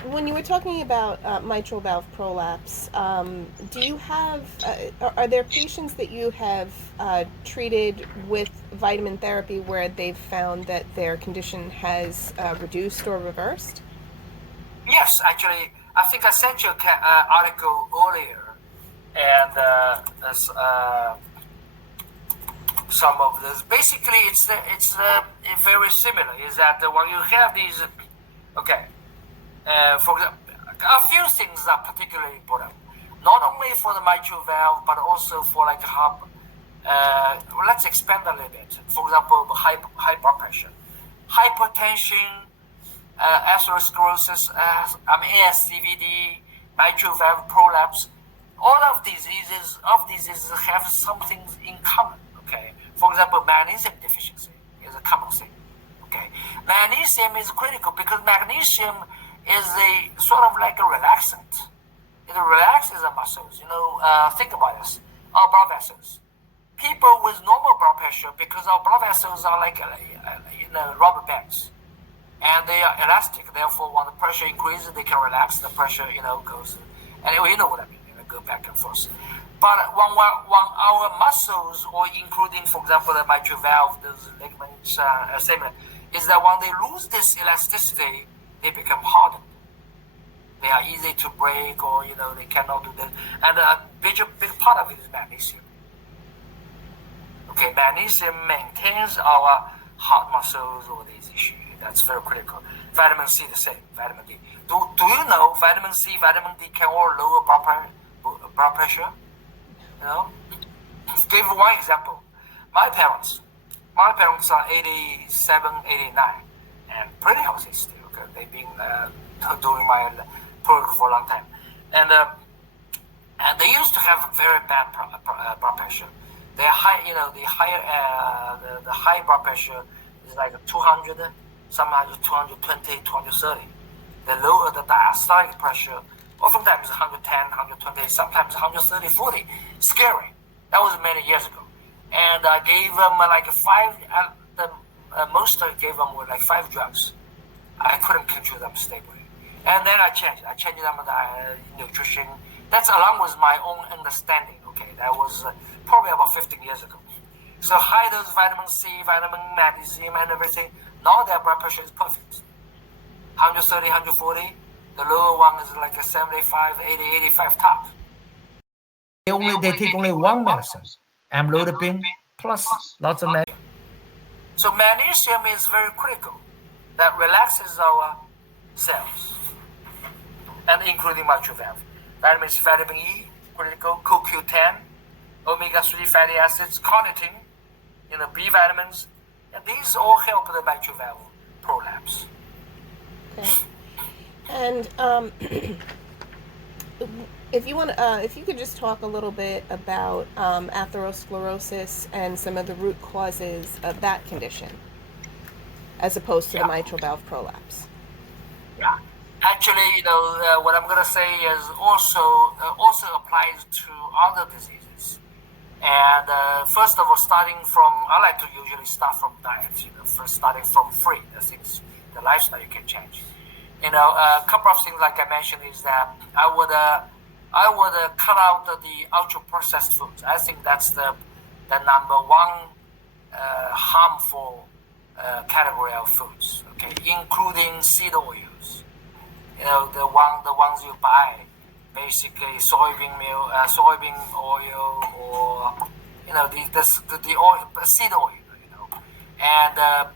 when you were talking about mitral valve prolapse, do you have, are there patients that you have treated with vitamin therapy where they've found that their condition has reduced or reversed? Yes, actually, I think I sent you an article earlier, and some of this. Basically, it's very similar. Is that when you have these, okay, for example, a few things are particularly important. Not only for the mitral valve, but also for like let's expand a little bit. For example, high blood pressure, hypertension, atherosclerosis, ASCVD, mitral valve prolapse. All of these diseases have something in common. Okay, for example, magnesium deficiency is a common thing. Okay, magnesium is critical because magnesium is a sort of like a relaxant. It relaxes the muscles. You know, think about this. Our blood vessels people with normal blood pressure, because our blood vessels are like rubber bands, and they are elastic. Therefore, when the pressure increases, they can relax. The pressure, goes. Anyway, you know what I mean. Go back and forth. But when our muscles, or including, for example, the mitral valve, those ligaments, similar, is that when they lose this elasticity, they become hardened. They are easy to break, or they cannot do that. And a big part of it is magnesium. Okay, magnesium maintains our heart muscles or these issues. That's very critical. Vitamin C the same. Vitamin D. Do you know vitamin C, vitamin D can all lower blood pressure? Give one example. My parents are 87, 89, and pretty healthy still. Okay, they've been doing my program for a long time, and they used to have very bad blood pressure. They're high, the high blood pressure is like 200, sometimes 220, 230. The lower the diastolic pressure, oftentimes 110, 120, sometimes 130, 40. Scary. That was many years ago. And I gave them like most I gave them were like 5 drugs. I couldn't control them stably. And then I changed them with nutrition. That's along with my own understanding. Okay, that was probably about 15 years ago. So high dose vitamin C, vitamin magnesium, and everything. Now their blood pressure is perfect. 130, 140. The lower one is like a 75, 80, 85 top. They take only one medicine, amlodipine plus lots of medicine. So magnesium is very critical. That relaxes our cells, and including mitral valve. Vitamins, vitamin E, critical. CoQ10, omega-3 fatty acids, carnitine, B vitamins, and these all help the mitral valve prolapse. Okay. And if you could just talk a little bit about atherosclerosis and some of the root causes of that condition, as opposed to the mitral valve prolapse. Yeah, actually, what I'm gonna say is also applies to other diseases. And first of all, I like to usually start from diet. First starting from free. The lifestyle you can change. A couple of things like I mentioned is that I would cut out the ultra processed foods. I think that's the number one harmful category of foods. Okay, including seed oils. The ones you buy, basically soybean oil, or the oil, seed oil. And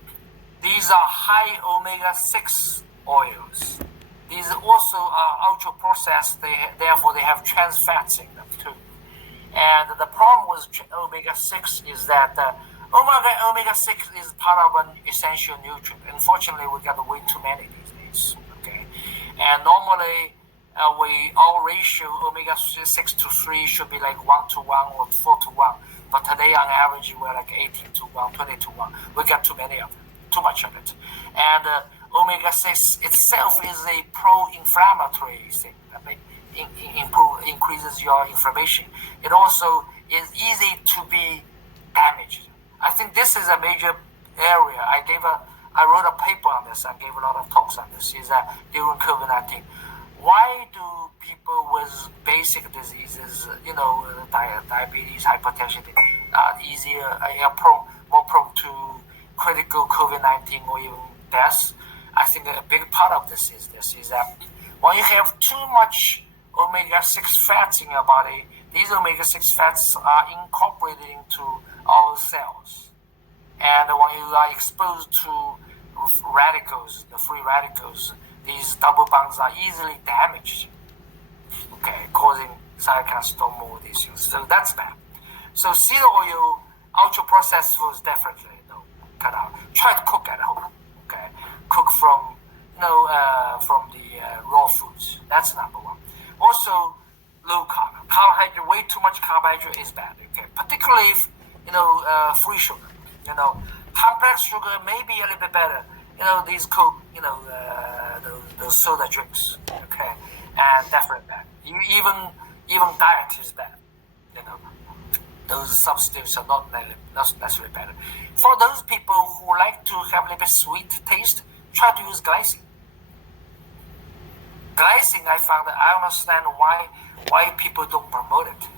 these are high omega-6 oils. These also are ultra processed. Therefore they have trans fats in them too. And the problem with omega-6 is that omega-6 is part of an essential nutrient. Unfortunately, we got way too many these days. Okay, and normally our ratio omega-6 to 3 should be like 1 to 1 or 4 to 1. But today, on average, we're like 18 to 1, 20 to 1. We got too many of them, too much of it. And omega-6 itself is a pro-inflammatory thing that increases your inflammation. It also is easy to be damaged. I think this is a major area. I wrote a paper on this. I gave a lot of talks on this. Is that during COVID-19, why do people with basic diseases, diabetes, hypertension, more prone to critical COVID-19 or even deaths? I think a big part of this is that when you have too much omega-6 fats in your body, these omega-6 fats are incorporated into our cells. And when you are exposed to radicals, the free radicals, these double bonds are easily damaged, okay, causing cytokine storm, all these things. So that's bad. So seed oil, ultra-processed foods, definitely cut out. Try to cook at home, okay? Cook from the raw foods. That's number one. Also, low carb. Carbohydrate, way too much carbohydrate is bad, okay? Particularly if, free sugar. Complex sugar may be a little bit better. These Coke, those soda drinks, okay, and definitely bad. Even diet is bad. those substitutes are not necessarily better. For those people who like to have a little bit sweet taste, try to use glycine. Glycine, I found that I understand why people don't promote it.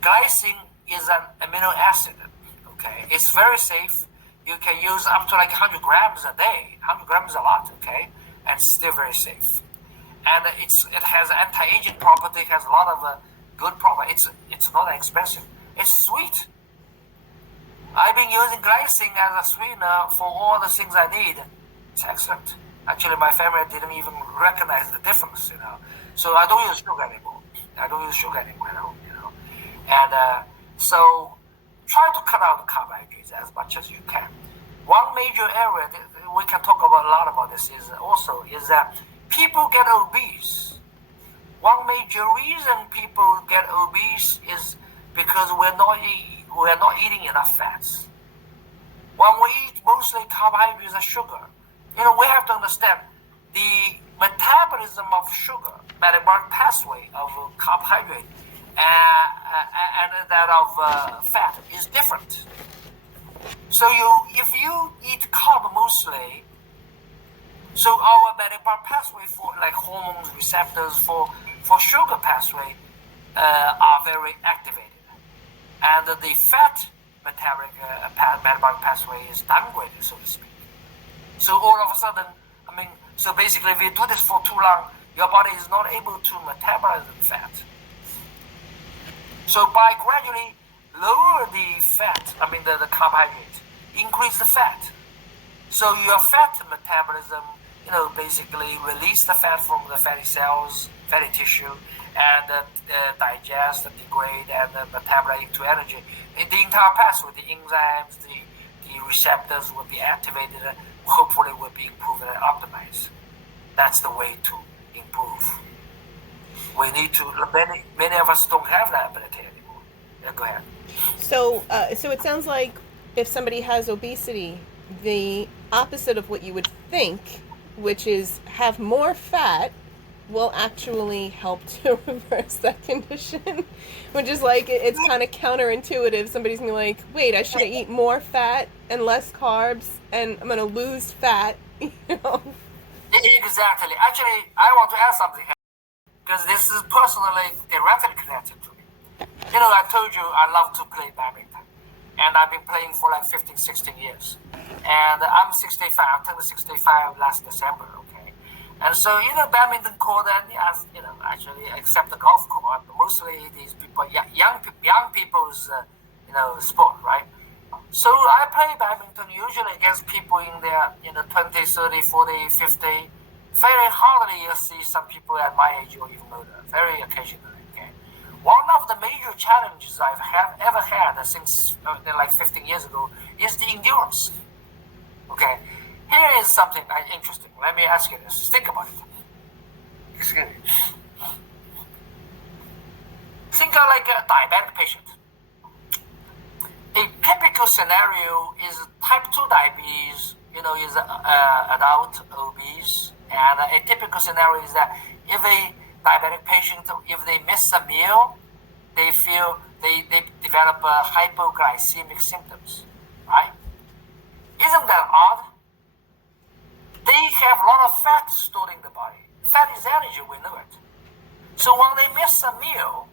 Glycine is an amino acid. Okay, it's very safe. You can use up to like 100 grams a day. 100 grams is a lot. Okay, and still very safe. And it has anti-aging property. It has a lot of good property. It's not expensive. It's sweet. I've been using glycine as a sweetener for all the things I need. It's excellent. Actually, my family didn't even recognize the difference, So I don't use sugar anymore. I don't use sugar anymore at home, And so try to cut out the carbohydrates as much as you can. One major area that we can talk about a lot about this is that people get obese. One major reason people get obese is because we're not eating enough fats. When we eat mostly carbohydrates and sugar, we have to understand the metabolism of sugar, metabolic pathway of carbohydrate, and that of fat is different. So if you eat carb mostly, so our metabolic pathway for like hormones receptors for sugar pathway are very activated, and the fat metabolic pathway is downgraded, so to speak. So all of a sudden, so basically if you do this for too long, your body is not able to metabolize the fat. So by gradually lower the fat, the carbohydrate, increase the fat. So your fat metabolism, basically release the fat from the fatty cells, fatty tissue, and digest, degrade, and metabolize into energy. The entire pathway, the enzymes, the receptors will be activated, hopefully will be improved and optimized. That's the way to improve. We need to, many of us don't have that ability anymore. Yeah, go ahead. So it sounds like if somebody has obesity, the opposite of what you would think, which is have more fat, will actually help to reverse that condition, which is like, it's kind of counterintuitive. Somebody's gonna be like, wait, I should eat more fat and less carbs, and I'm gonna lose fat, Exactly. Actually, I want to add something here, because this is personally directly connected to me. I told you I love to play badminton, and I've been playing for like 15, 16 years. And I'm 65, I turned 65 last December, okay? And so, badminton court, and actually, except the golf court, mostly these people, young people's, sport, right? So I play badminton usually against people in their, 20, 30, 40, 50. Very hardly you see some people at my age or even older, very occasionally, okay? One of the major challenges I've ever had since like 15 years ago is the endurance, okay? Here is something interesting. Let me ask you this. Think about it. Excuse me. Think of like a diabetic patient. A typical scenario is type 2 diabetes, is adult obese. And a typical scenario is that if a diabetic patient, if they miss a meal, they develop hypoglycemic symptoms, right? Isn't that odd? They have a lot of fat stored in the body. Fat is energy, we know it. So when they miss a meal,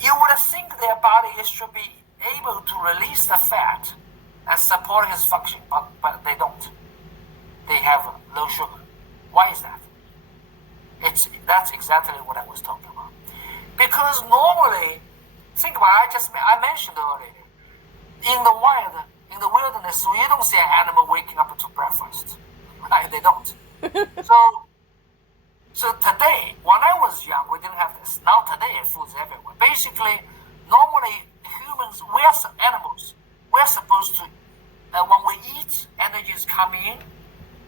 you would think their body should be able to release the fat and support his function, but they don't. They have low sugar. Why is that? That's exactly what I was talking about. Because normally, think about it, I mentioned earlier, in the wild, in the wilderness, you don't see an animal waking up to breakfast. Right? They don't. So today, when I was young, we didn't have this. Now today, food's everywhere. Basically, normally humans, animals, we're supposed to, when we eat, energy is coming in,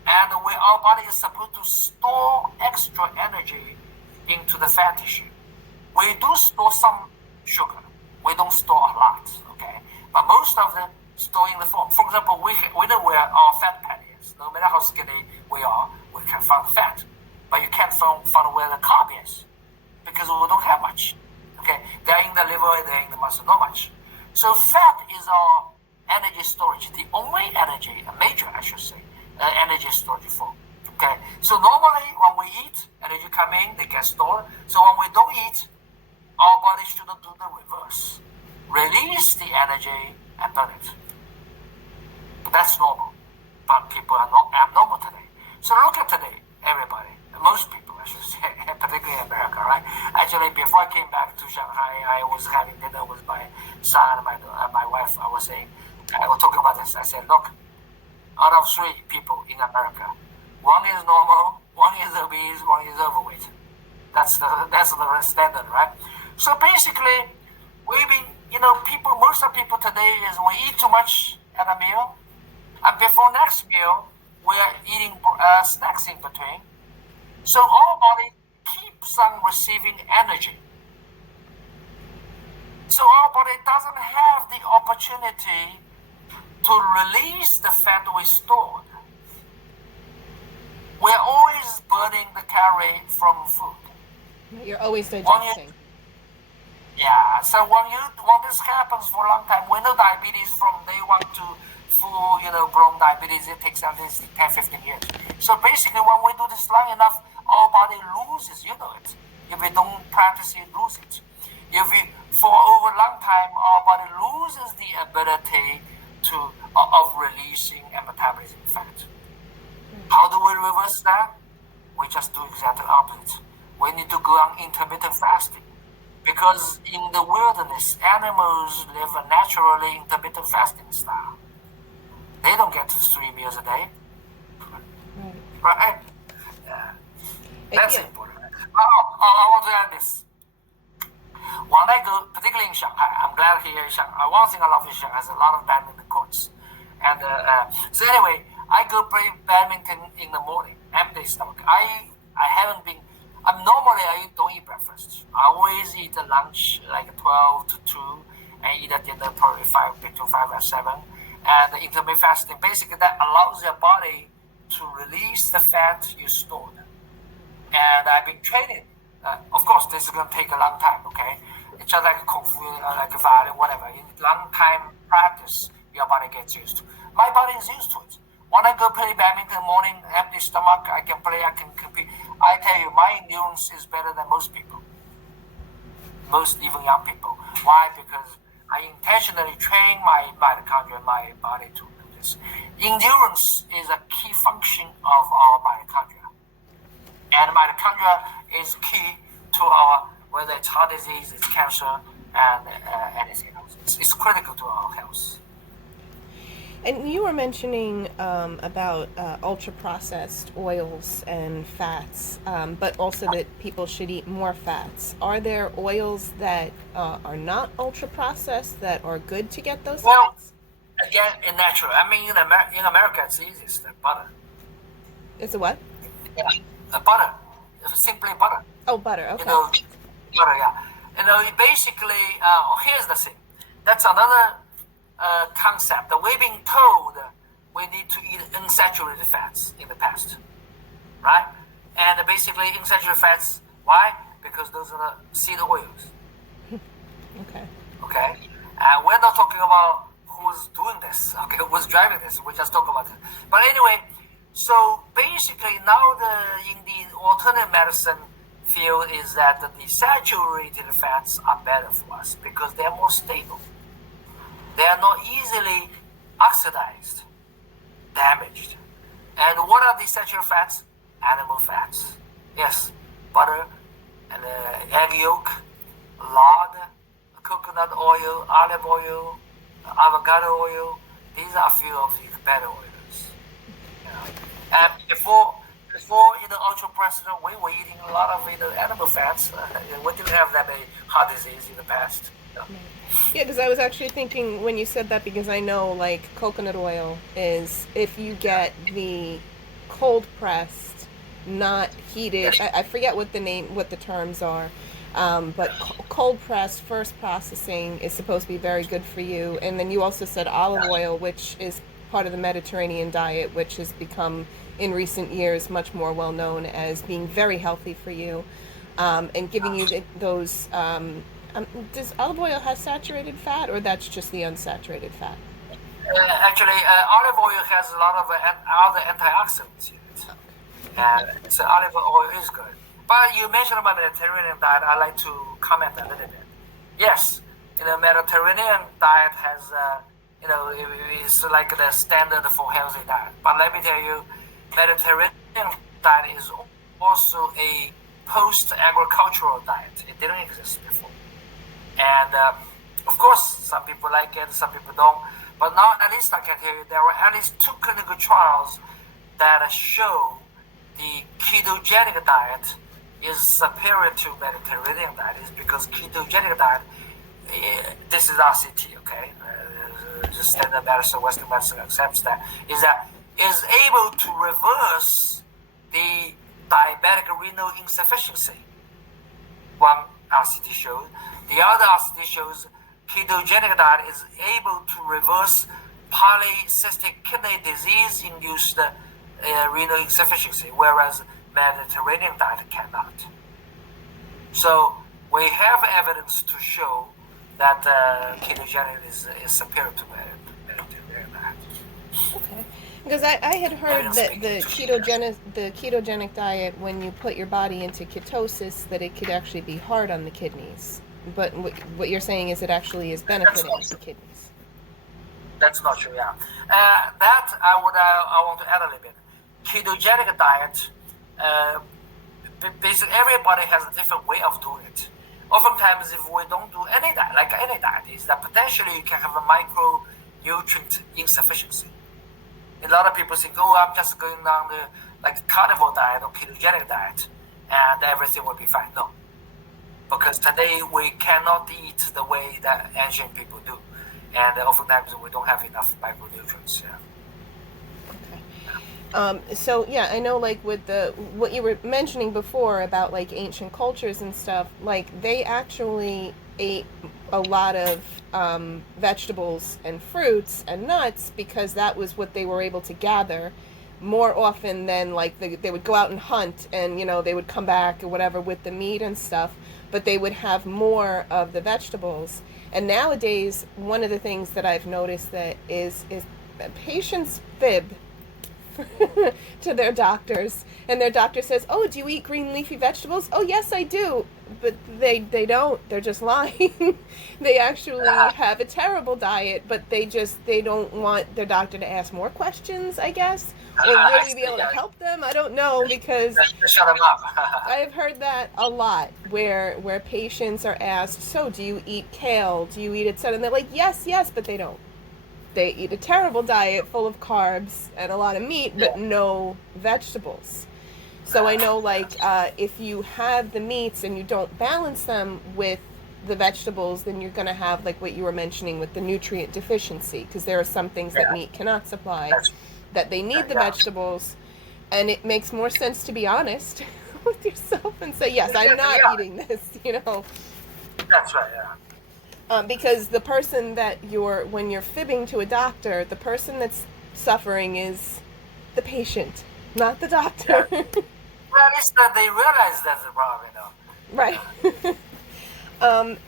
and our body is supposed to store extra energy into the fat tissue. We do store some sugar. We don't store a lot, okay? But most of them store in the form. For example, we know where our fat pad is. No matter how skinny we are, we can find fat. But you can't find where the carb is, because we don't have much. Okay, they're in the liver, they're in the muscle, not much. So fat is our energy storage, the only energy, a major, I should say, energy storage form. Okay, so normally when we eat, energy come in, they get stored. So when we don't eat, our body shouldn't do the reverse. Release the energy and burn it. That's normal. But people are not abnormal today. So look at today, everybody, most people, I should say, particularly in America, right? Actually, before I came back to Shanghai, I was having dinner with my son and my wife. I was talking about this. I said, look, out of 3 people in America, 1 is normal, 1 is obese, 1 is overweight. That's the standard, right? So basically, most of people today is we eat too much at a meal, and before next meal, we are eating snacks in between. So our body keeps on receiving energy. So our body doesn't have the opportunity to release the fat we stored. We're always burning the calorie from food. You're always digesting. Yeah, so when this happens for a long time, we know diabetes from day 1 to full, blown diabetes, it takes at least 10, 15 years. So basically, when we do this long enough, our body loses, it. If we don't practice it, lose it. For over a long time, our body loses the ability of releasing and metabolizing fat. How do we reverse that? We just do exactly the opposite. We need to go on intermittent fasting. Because in the wilderness, animals live a naturally intermittent fasting style. They don't get 3 meals a day. Right? Yeah. That's important. I want to add this. When I go, particularly in Shanghai, I'm glad here in Shanghai. One thing I love in Shanghai has a lot of badminton courts. And so anyway, I go play badminton in the morning, empty stomach. I don't eat breakfast. I always eat a lunch like 12 to 2 and eat a dinner probably between 5 and 7. And the intermittent fasting, basically that allows your body to release the fat you stored. And I've been training. Of course, this is going to take a long time, okay? It's just like Kung Fu, like a violin, whatever. In long time practice, your body gets used to. My body is used to it. When I go play badminton in the morning, empty stomach, I can play, I can compete. I tell you, my endurance is better than most people. Most even young people. Why? Because I intentionally train my mitochondria, my body to do this. Endurance is a key function of our mitochondria. And mitochondria is key to our, whether it's heart disease, it's cancer, and anything else. It's critical to our health. And you were mentioning about ultra-processed oils and fats, but also that people should eat more fats. Are there oils that are not ultra-processed that are good to get those fats? Again, in natural. I mean, in America, it's easiest. Butter. It's a what? Yeah, butter. It's simply butter. Oh, butter. Okay. Butter. Yeah. Basically, here's the thing. That's another concept. We've been told we need to eat unsaturated fats in the past, right? And basically, unsaturated fats. Why? Because those are the seed oils. Okay. We're not talking about who's doing this. Okay, who's driving this? We just talk about it. But anyway, so basically now in the alternative medicine field is that the saturated fats are better for us because they're more stable. They are not easily oxidized, damaged. And what are these saturated fats? Animal fats. Yes, butter, and egg yolk, lard, coconut oil, olive oil, avocado oil. These are a few of the better oils. And before ultra processed, we were eating a lot of animal fats. We didn't have that many heart disease in the past. Yeah, because I was actually thinking when you said that, because I know like coconut oil is, if you get the cold pressed, not heated, I forget what the terms are, but cold pressed, first processing is supposed to be very good for you. And then you also said olive oil, which is part of the Mediterranean diet, which has become in recent years much more well known as being very healthy for you, and giving you those Does olive oil have saturated fat, or that's just the unsaturated fat? Actually, olive oil has a lot of other antioxidants in it, and so olive oil is good. But you mentioned about Mediterranean diet. I'd like to comment a little bit. Yes, Mediterranean diet has, it's like the standard for healthy diet. But let me tell you, Mediterranean diet is also a post-agricultural diet. It didn't exist before. And of course, some people like it, some people don't. But now, at least I can tell you, there were at least 2 clinical trials that show the ketogenic diet is superior to Mediterranean diet. Is because ketogenic diet, this is RCT, okay? Just standard medicine, Western medicine accepts that, is able to reverse the diabetic renal insufficiency. One RCT shows. The other RCT shows ketogenic diet is able to reverse polycystic kidney disease-induced renal insufficiency, whereas Mediterranean diet cannot. So we have evidence to show that ketogenic is superior to Mediterranean diet. Okay. Because I had heard that the ketogenic diet, when you put your body into ketosis, that it could actually be hard on the kidneys. But what you're saying is it actually is benefiting the kidneys. That's not true, yeah. That I want to add a little bit. Ketogenic diet, basically everybody has a different way of doing it. Oftentimes, if we don't do any diet, like any diet, is that potentially you can have a micronutrient insufficiency. A lot of people think, oh, I'm just going down the carnivore diet or ketogenic diet, and everything will be fine. No, because today we cannot eat the way that ancient people do, and oftentimes we don't have enough micronutrients. Yeah. So yeah, I know like with what you were mentioning before about like ancient cultures and stuff, like they actually ate a lot of vegetables and fruits and nuts because that was what they were able to gather more often than like they would go out and hunt and they would come back or whatever with the meat and stuff, but they would have more of the vegetables. And nowadays, one of the things that I've noticed that is patients fib to their doctors, and their doctor says, oh, do you eat green leafy vegetables? Oh, yes, I do. But they don't. They're just lying. They actually have a terrible diet, but they don't want their doctor to ask more questions, I guess, or really be able to help them. I don't know, because shut them up. I have heard that a lot where patients are asked, so do you eat kale? Do you eat etc.? And they're like, yes, but they don't. They eat a terrible diet full of carbs and a lot of meat, but no vegetables. So I know, like, if you have the meats and you don't balance them with the vegetables, then you're going to have, like, what you were mentioning with the nutrient deficiency, because there are some things that meat cannot supply, that they need the vegetables, and it makes more sense to be honest with yourself and say, yes, I'm not eating this, That's right, yeah. Because the person that when you're fibbing to a doctor, the person that's suffering is the patient, not the doctor. Yeah. Well, it's that they realize that's the problem, Right.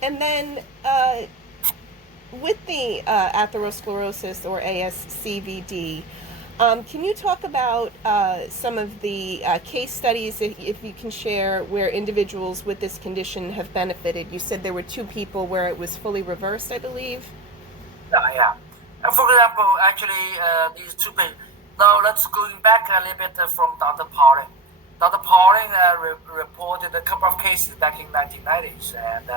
And then with the atherosclerosis or ASCVD, can you talk about some of the case studies, if you can share, where individuals with this condition have benefited? You said there were 2 people where it was fully reversed, I believe. Yeah. For example, actually, these 2 people. Now let's go back a little bit from Dr. Pauling. Dr. Pauling reported a couple of cases back in 1990s, and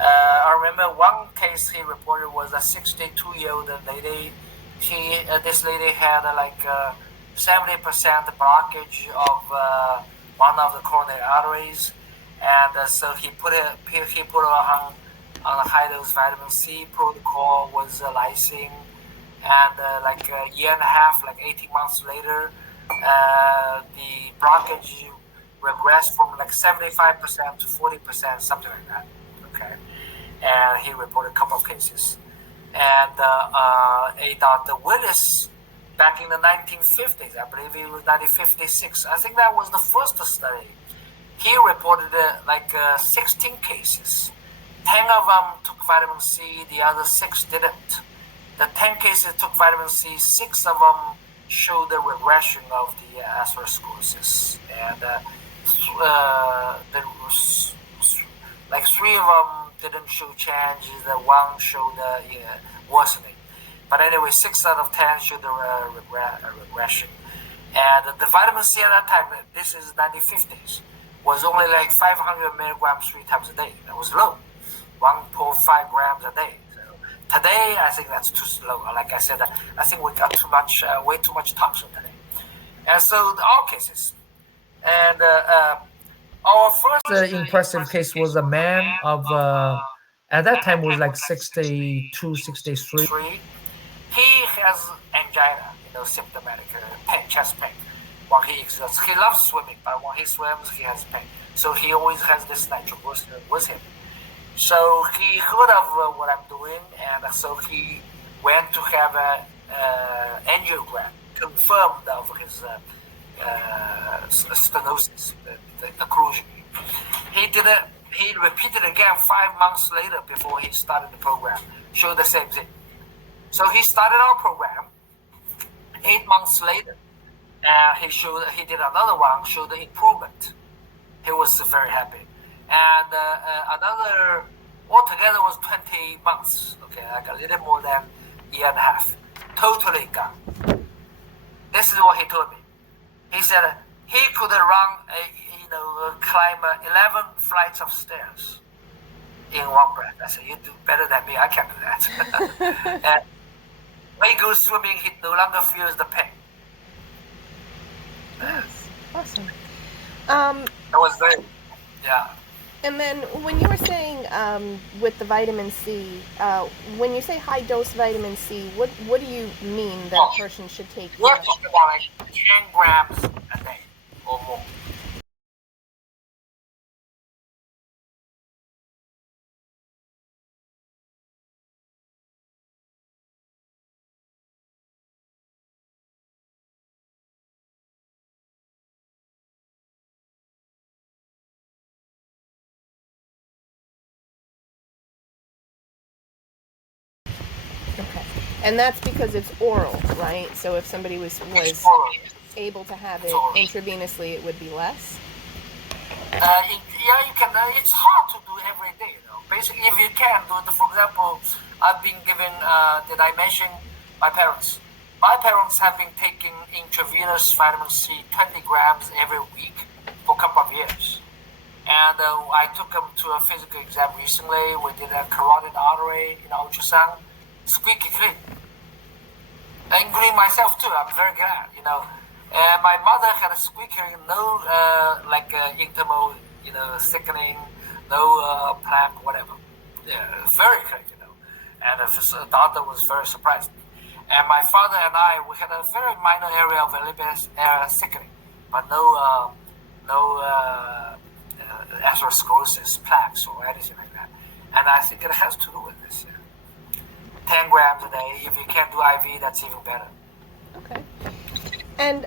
I remember one case he reported was a 62-year-old lady. This lady had 70% blockage of one of the coronary arteries, and so he put her on a high-dose vitamin C protocol with lysine, and a year and a half, 18 months later, the blockage regressed from 75% to 40%, something like that. Okay, and he reported a couple of cases. And a Dr. Willis, back in the 1950s, I believe it was 1956, I think that was the first study. He reported 16 cases, 10 of them took vitamin C, the other 6 didn't. The 10 cases took vitamin C, 6 of them showed the regression of the atherosclerosis. And there was, like 3 of them didn't show change, the 1 showed worsening. But anyway, 6 out of 10 showed a regression. And the vitamin C at that time, this is 1950s, was only like 500 milligrams 3 times a day. That was low, 1.5 grams a day. So today, I think that's too slow. Like I said, I think we got too much, way too much toxin today. And so all cases. And our first impressive case was a man of, at that time was like 62, 63. He has angina, symptomatic pain, chest pain. When he exerts, he loves swimming, but when he swims, he has pain. So he always has this nitro with him. So he heard of what I'm doing, and so he went to have an angiogram confirmed of his stenosis, the occlusion. He did it. He repeated again 5 months later before he started the program. Showed the same thing. So he started our program. 8 months later, he did another one, showed the improvement. He was very happy. And another, altogether was 20 months, okay, like a little more than a year and a half. Totally gone. This is what he told me. He said he could run, climb 11 flights of stairs in one breath. I said, you do better than me. I can't do that. And when he goes swimming, he no longer feels the pain. Nice. Awesome. It was very, yeah. And then when you were saying with the vitamin C, when you say high dose vitamin C, what do you mean that a person should take? We're talking about like 10 grams a day or more. Okay. And that's because it's oral, right? So if somebody was able to have it intravenously, it would be less? Yeah, you can. It's hard to do every day, Basically, if you can do it, for example, I've been given, did I mention my parents? My parents have been taking intravenous vitamin C 20 grams every week for a couple of years. And I took them to a physical exam recently. We did a carotid artery ultrasound, squeaky clean. Including myself too. I'm very glad, And my mother had a squeaky, no internal, thickening, no plaque, whatever. Yeah, very clean, And the doctor was very surprised. And my father and I, we had a very minor area of a little bit thickening, but no atherosclerosis, plaques, or anything like that. And I think it has to do with this. 10 grams a day. If you can't do IV, that's even better. Okay. And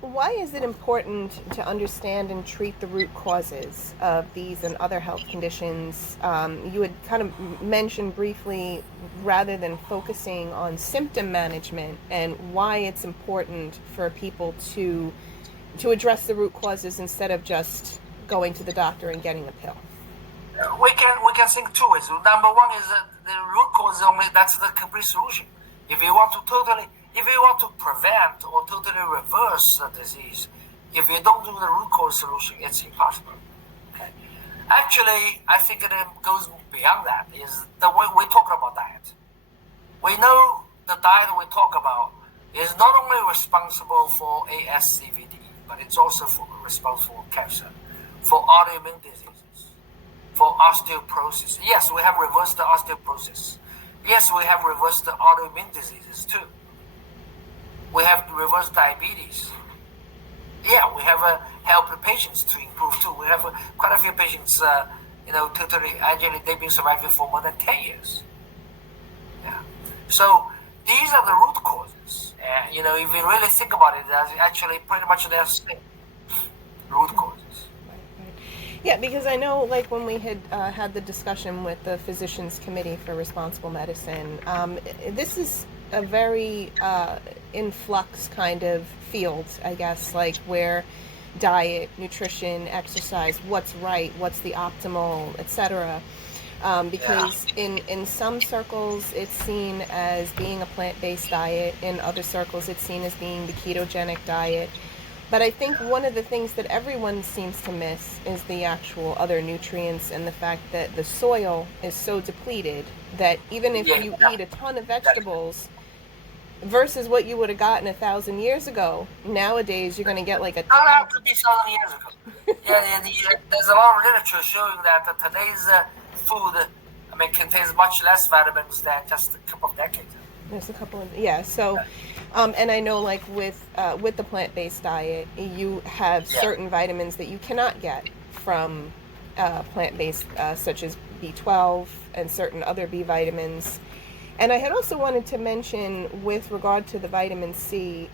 why is it important to understand and treat the root causes of these and other health conditions? You had kind of mentioned briefly, rather than focusing on symptom management, and why it's important for people to address the root causes instead of just going to the doctor and getting a pill. We can think 2 ways. Number 1 is the root cause only. That's the complete solution. If you want to prevent or totally reverse the disease, if you don't do the root cause solution, it's impossible. Okay. Actually, I think it goes beyond that. Is the way we talk about diet. We know the diet we talk about is not only responsible for ASCVD, but it's also responsible for cancer, for autoimmune diseases, for osteoporosis. Yes, we have reversed the osteoporosis. Yes, we have reversed the autoimmune diseases too. We have reversed diabetes. Yeah, we have helped the patients to improve too. We have quite a few patients, totally, actually, they've been surviving for more than 10 years. Yeah. So these are the root causes. If you really think about it, that's actually pretty much the same root causes. Yeah, because I know, like, when we had had the discussion with the Physicians Committee for Responsible Medicine, this is a very in flux kind of field, I guess, like where diet, nutrition, exercise, what's right, what's the optimal, etc. Because in some circles it's seen as being a plant-based diet, in other circles it's seen as being the ketogenic diet. But I think one of the things that everyone seems to miss is the actual other nutrients, and the fact that the soil is so depleted that even if you eat a ton of vegetables versus what you would have gotten 1,000 years ago, nowadays you're going to get like a Not ton. have to be 1,000 years ago. There's a lot of literature showing that today's food, contains much less vitamins than just a couple of decades ago. There's a couple of so, and I know like with the plant-based diet, you have certain vitamins that you cannot get from plant-based, such as B12 and certain other B vitamins. And I had also wanted to mention with regard to the vitamin C,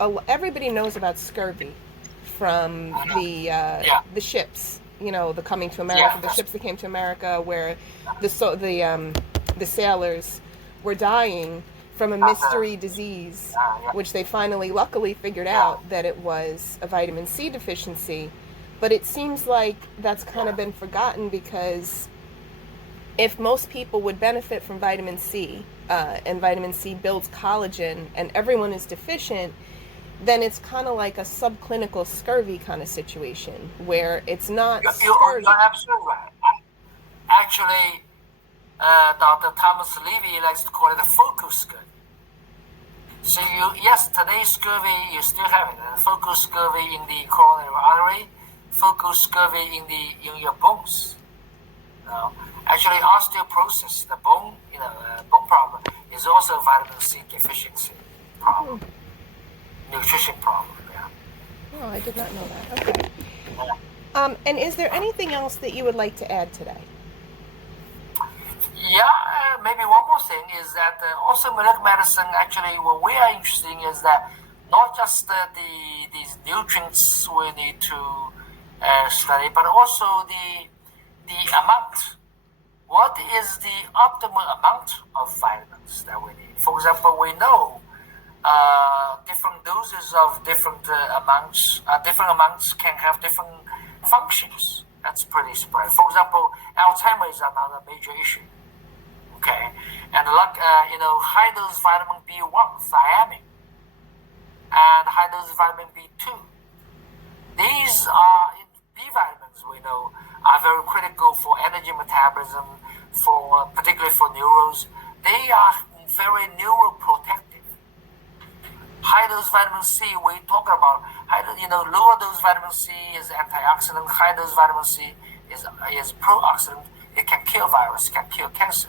everybody knows about scurvy from the ships. You know, the coming to America, the ships that came to America, where the sailors were dying from a mystery disease, which they finally, luckily, figured out that it was a vitamin C deficiency. But it seems like that's kind of been forgotten, because if most people would benefit from vitamin C, and vitamin C builds collagen, and everyone is deficient, then it's kind of like a subclinical scurvy kind of situation, where it's not scurvy. You're absolutely right. Actually, Dr. Thomas Levy likes to call it a focus scurvy. So today's scurvy, you still have it. Focus scurvy in the coronary artery, focus scurvy in your bones. Actually, osteoporosis, the bone problem, is also a vitamin C deficiency problem, nutrition problem. Oh, I did not know that. Okay. And is there anything else that you would like to add today? Maybe one more thing is that also molecular medicine, actually what we are interested in is that not just these nutrients we need to study, but also the amount. What is the optimal amount of vitamins that we need? For example, we know different doses of different amounts can have different functions. That's pretty surprising. For example, Alzheimer's is another major issue. Okay, and high dose vitamin B1, thiamine, and high dose vitamin B2. These are B vitamins we know are very critical for energy metabolism, particularly for neurons. They are very neuroprotective. High dose vitamin C, we talk about. Lower dose vitamin C is antioxidant. High dose vitamin C is pro-oxidant. It can kill virus, can kill cancer.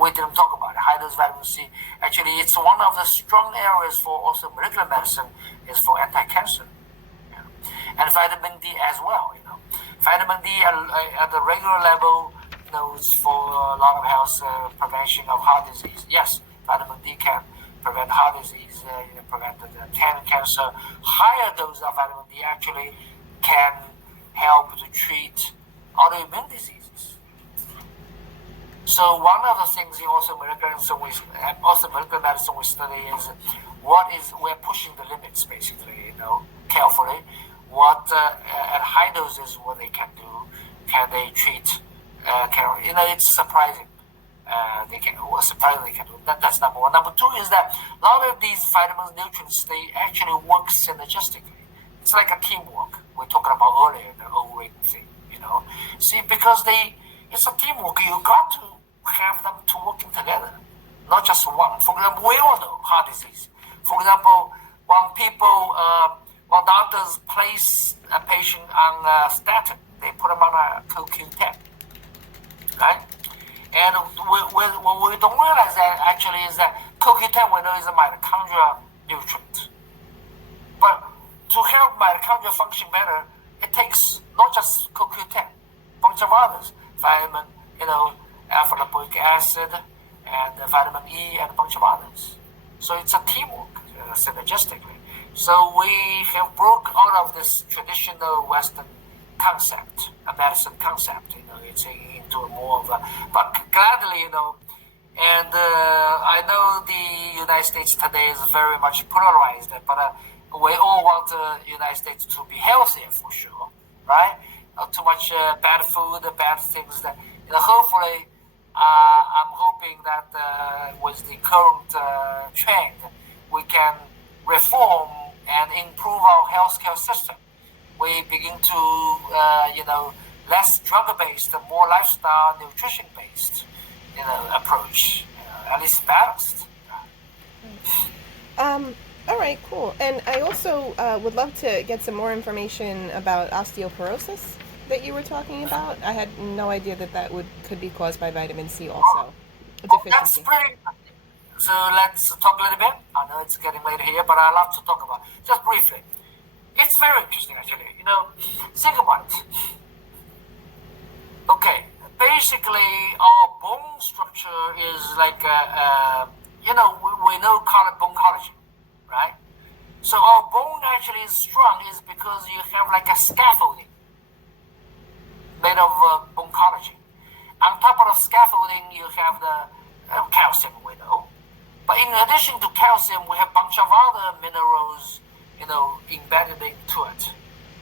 We didn't talk about it. High dose vitamin C. Actually, it's one of the strong areas for also molecular medicine is for anti-cancer. And vitamin D as well. Vitamin D at the regular level, is for a lot of health prevention of heart disease. Yes, vitamin D can prevent heart disease, prevent cancer. Higher dose of vitamin D actually can help to treat autoimmune diseases. So one of the things in also molecular medicine we study is we're pushing the limits basically, carefully. What at high doses what they can do? Can they treat? It's surprising. They can do. That's number one. Number two is that a lot of these vitamins, nutrients, they actually work synergistically. It's like a teamwork we're talking about earlier, the O-ring thing. See, because it's a teamwork. You got to have them to working together, not just one. For example, we all know heart disease. For example, when doctors place a patient on a statin, they put them on a CoQ10, right? And what we don't realize that actually is that CoQ10 we know is a mitochondrial nutrient. But to help mitochondria function better, it takes not just CoQ10, a bunch of others, vitamin, alpha lipoic acid, and vitamin E, and a bunch of others. So it's a teamwork, synergistically. So we have broke out of this traditional Western concept, a medicine concept. It's into more of a, but gladly, and I know the United States today is very much polarized, but we all want the United States to be healthier for sure, right? Not too much bad food, bad things. That hopefully, I'm hoping that with the current trend, we can reform and improve our healthcare system. We begin to, less drug-based, more lifestyle, nutrition-based, approach, at least balanced. All right, cool. And I also would love to get some more information about osteoporosis that you were talking about. I had no idea that could be caused by vitamin C also. A deficiency. That's pretty. So let's talk a little bit. I know it's getting late here, but I love to talk about it. Just briefly. It's very interesting, actually. Think about it. Okay, basically, our bone structure is like, we know bone collagen, right? So our bone actually is strong is because you have like a scaffolding made of bone collagen. On top of the scaffolding, you have the calcium, we know. But in addition to calcium, we have a bunch of other minerals, embedded into it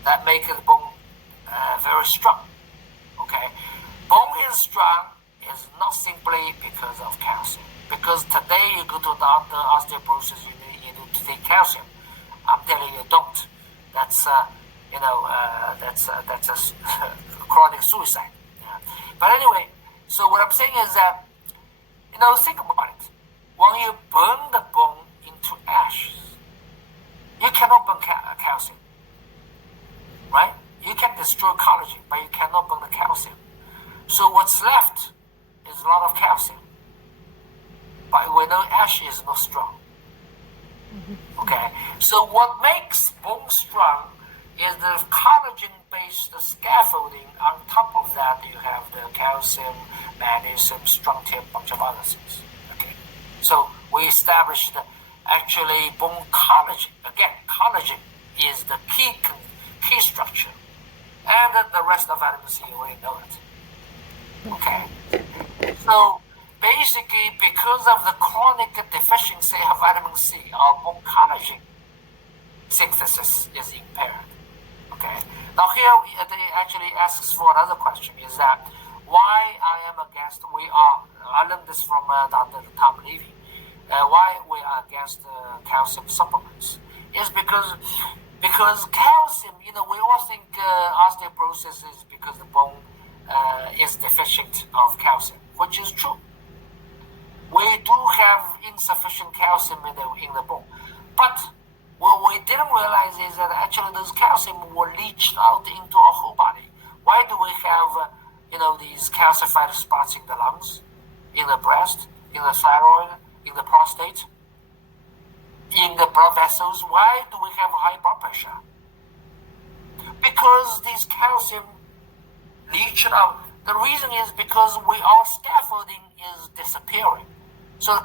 that make the bone very strong. Okay, bone is strong is not simply because of calcium. Because today you go to the doctor, osteoporosis, you need to take calcium. I'm telling you, don't. That's that's a chronic suicide. Yeah. But anyway, so what I'm saying is that think about it. When you burn the bone into ashes, you cannot burn calcium, right? You can destroy collagen, but you cannot burn the calcium. So what's left is a lot of calcium. But we know ash is not strong. Okay? So what makes bone strong is the collagen-based scaffolding. On top of that, you have the calcium, magnesium, strontium, bunch of other things. Okay? So we established actually bone collagen. Again, collagen is the key structure. And the rest of vitamin C, you already know it. Okay? So basically, because of the chronic deficiency of vitamin C, our bone collagen synthesis is impaired. Okay? Now here, they actually asks for another question, is that why I am against, I learned this from Dr. Tom Levy, why we are against calcium supplements is because calcium, we all think osteoporosis is because the bone is deficient of calcium, which is true. We do have insufficient calcium in the bone. But what we didn't realize is that actually those calcium were leached out into our whole body. Why do we have, these calcified spots in the lungs, in the breast, in the thyroid, in the prostate, in the blood vessels? Why do we have high blood pressure? Because these calcium leached out. The reason is because our scaffolding is disappearing. So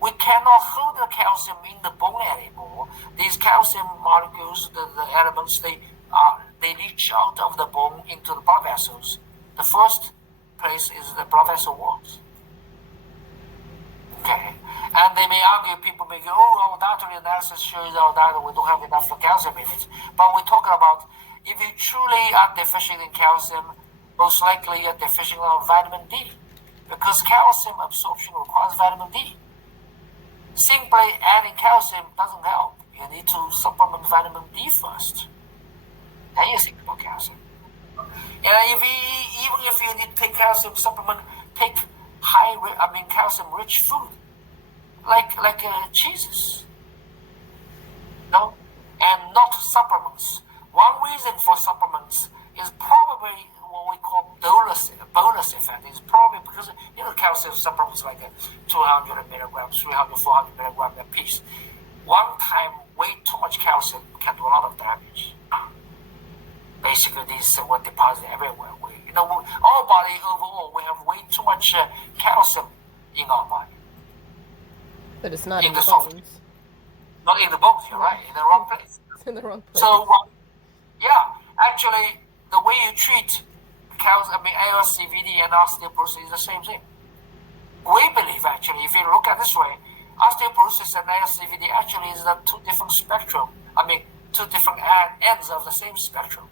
we cannot hold the calcium in the bone anymore. These calcium molecules, the elements, they leach out of the bone into the blood vessels. The first place is the blood vessel walls. Okay, and they may argue, people may go, our dietary analysis shows that we don't have enough calcium in it. But we're talking about if you truly are deficient in calcium, most likely you're deficient of vitamin D, because calcium absorption requires vitamin D. Simply adding calcium doesn't help. You need to supplement vitamin D first. Then you think about calcium. And even if you need to take calcium supplement, take calcium-rich food, like cheeses, and not supplements. One reason for supplements is probably what we call bolus effect. It's probably because calcium supplements like 200 milligrams, 300, 400 milligrams a piece. One time, way too much calcium can do a lot of damage. Basically, these were deposited everywhere. Our body overall, we have way too much calcium in our body. But it's not in the bones. Not in the bones, you're right, in the wrong place. It's in the wrong place. So, actually, the way you treat LCVD and osteoporosis is the same thing. We believe actually, if you look at this way, osteoporosis and LCVD actually is the two different spectrum. Two different ends of the same spectrum.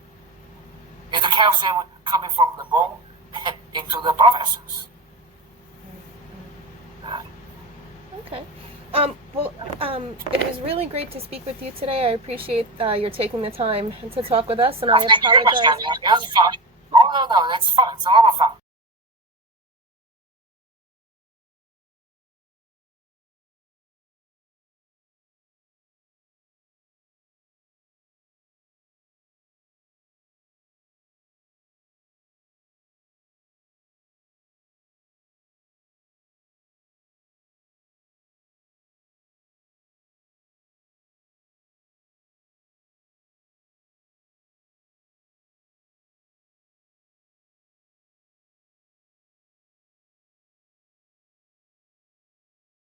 It's the calcium coming from the bone into the blood vessels. Okay. It was really great to speak with you today. I appreciate your taking the time to talk with us, and I apologize. It was fun. Oh, no, that's fun. It's a lot of fun.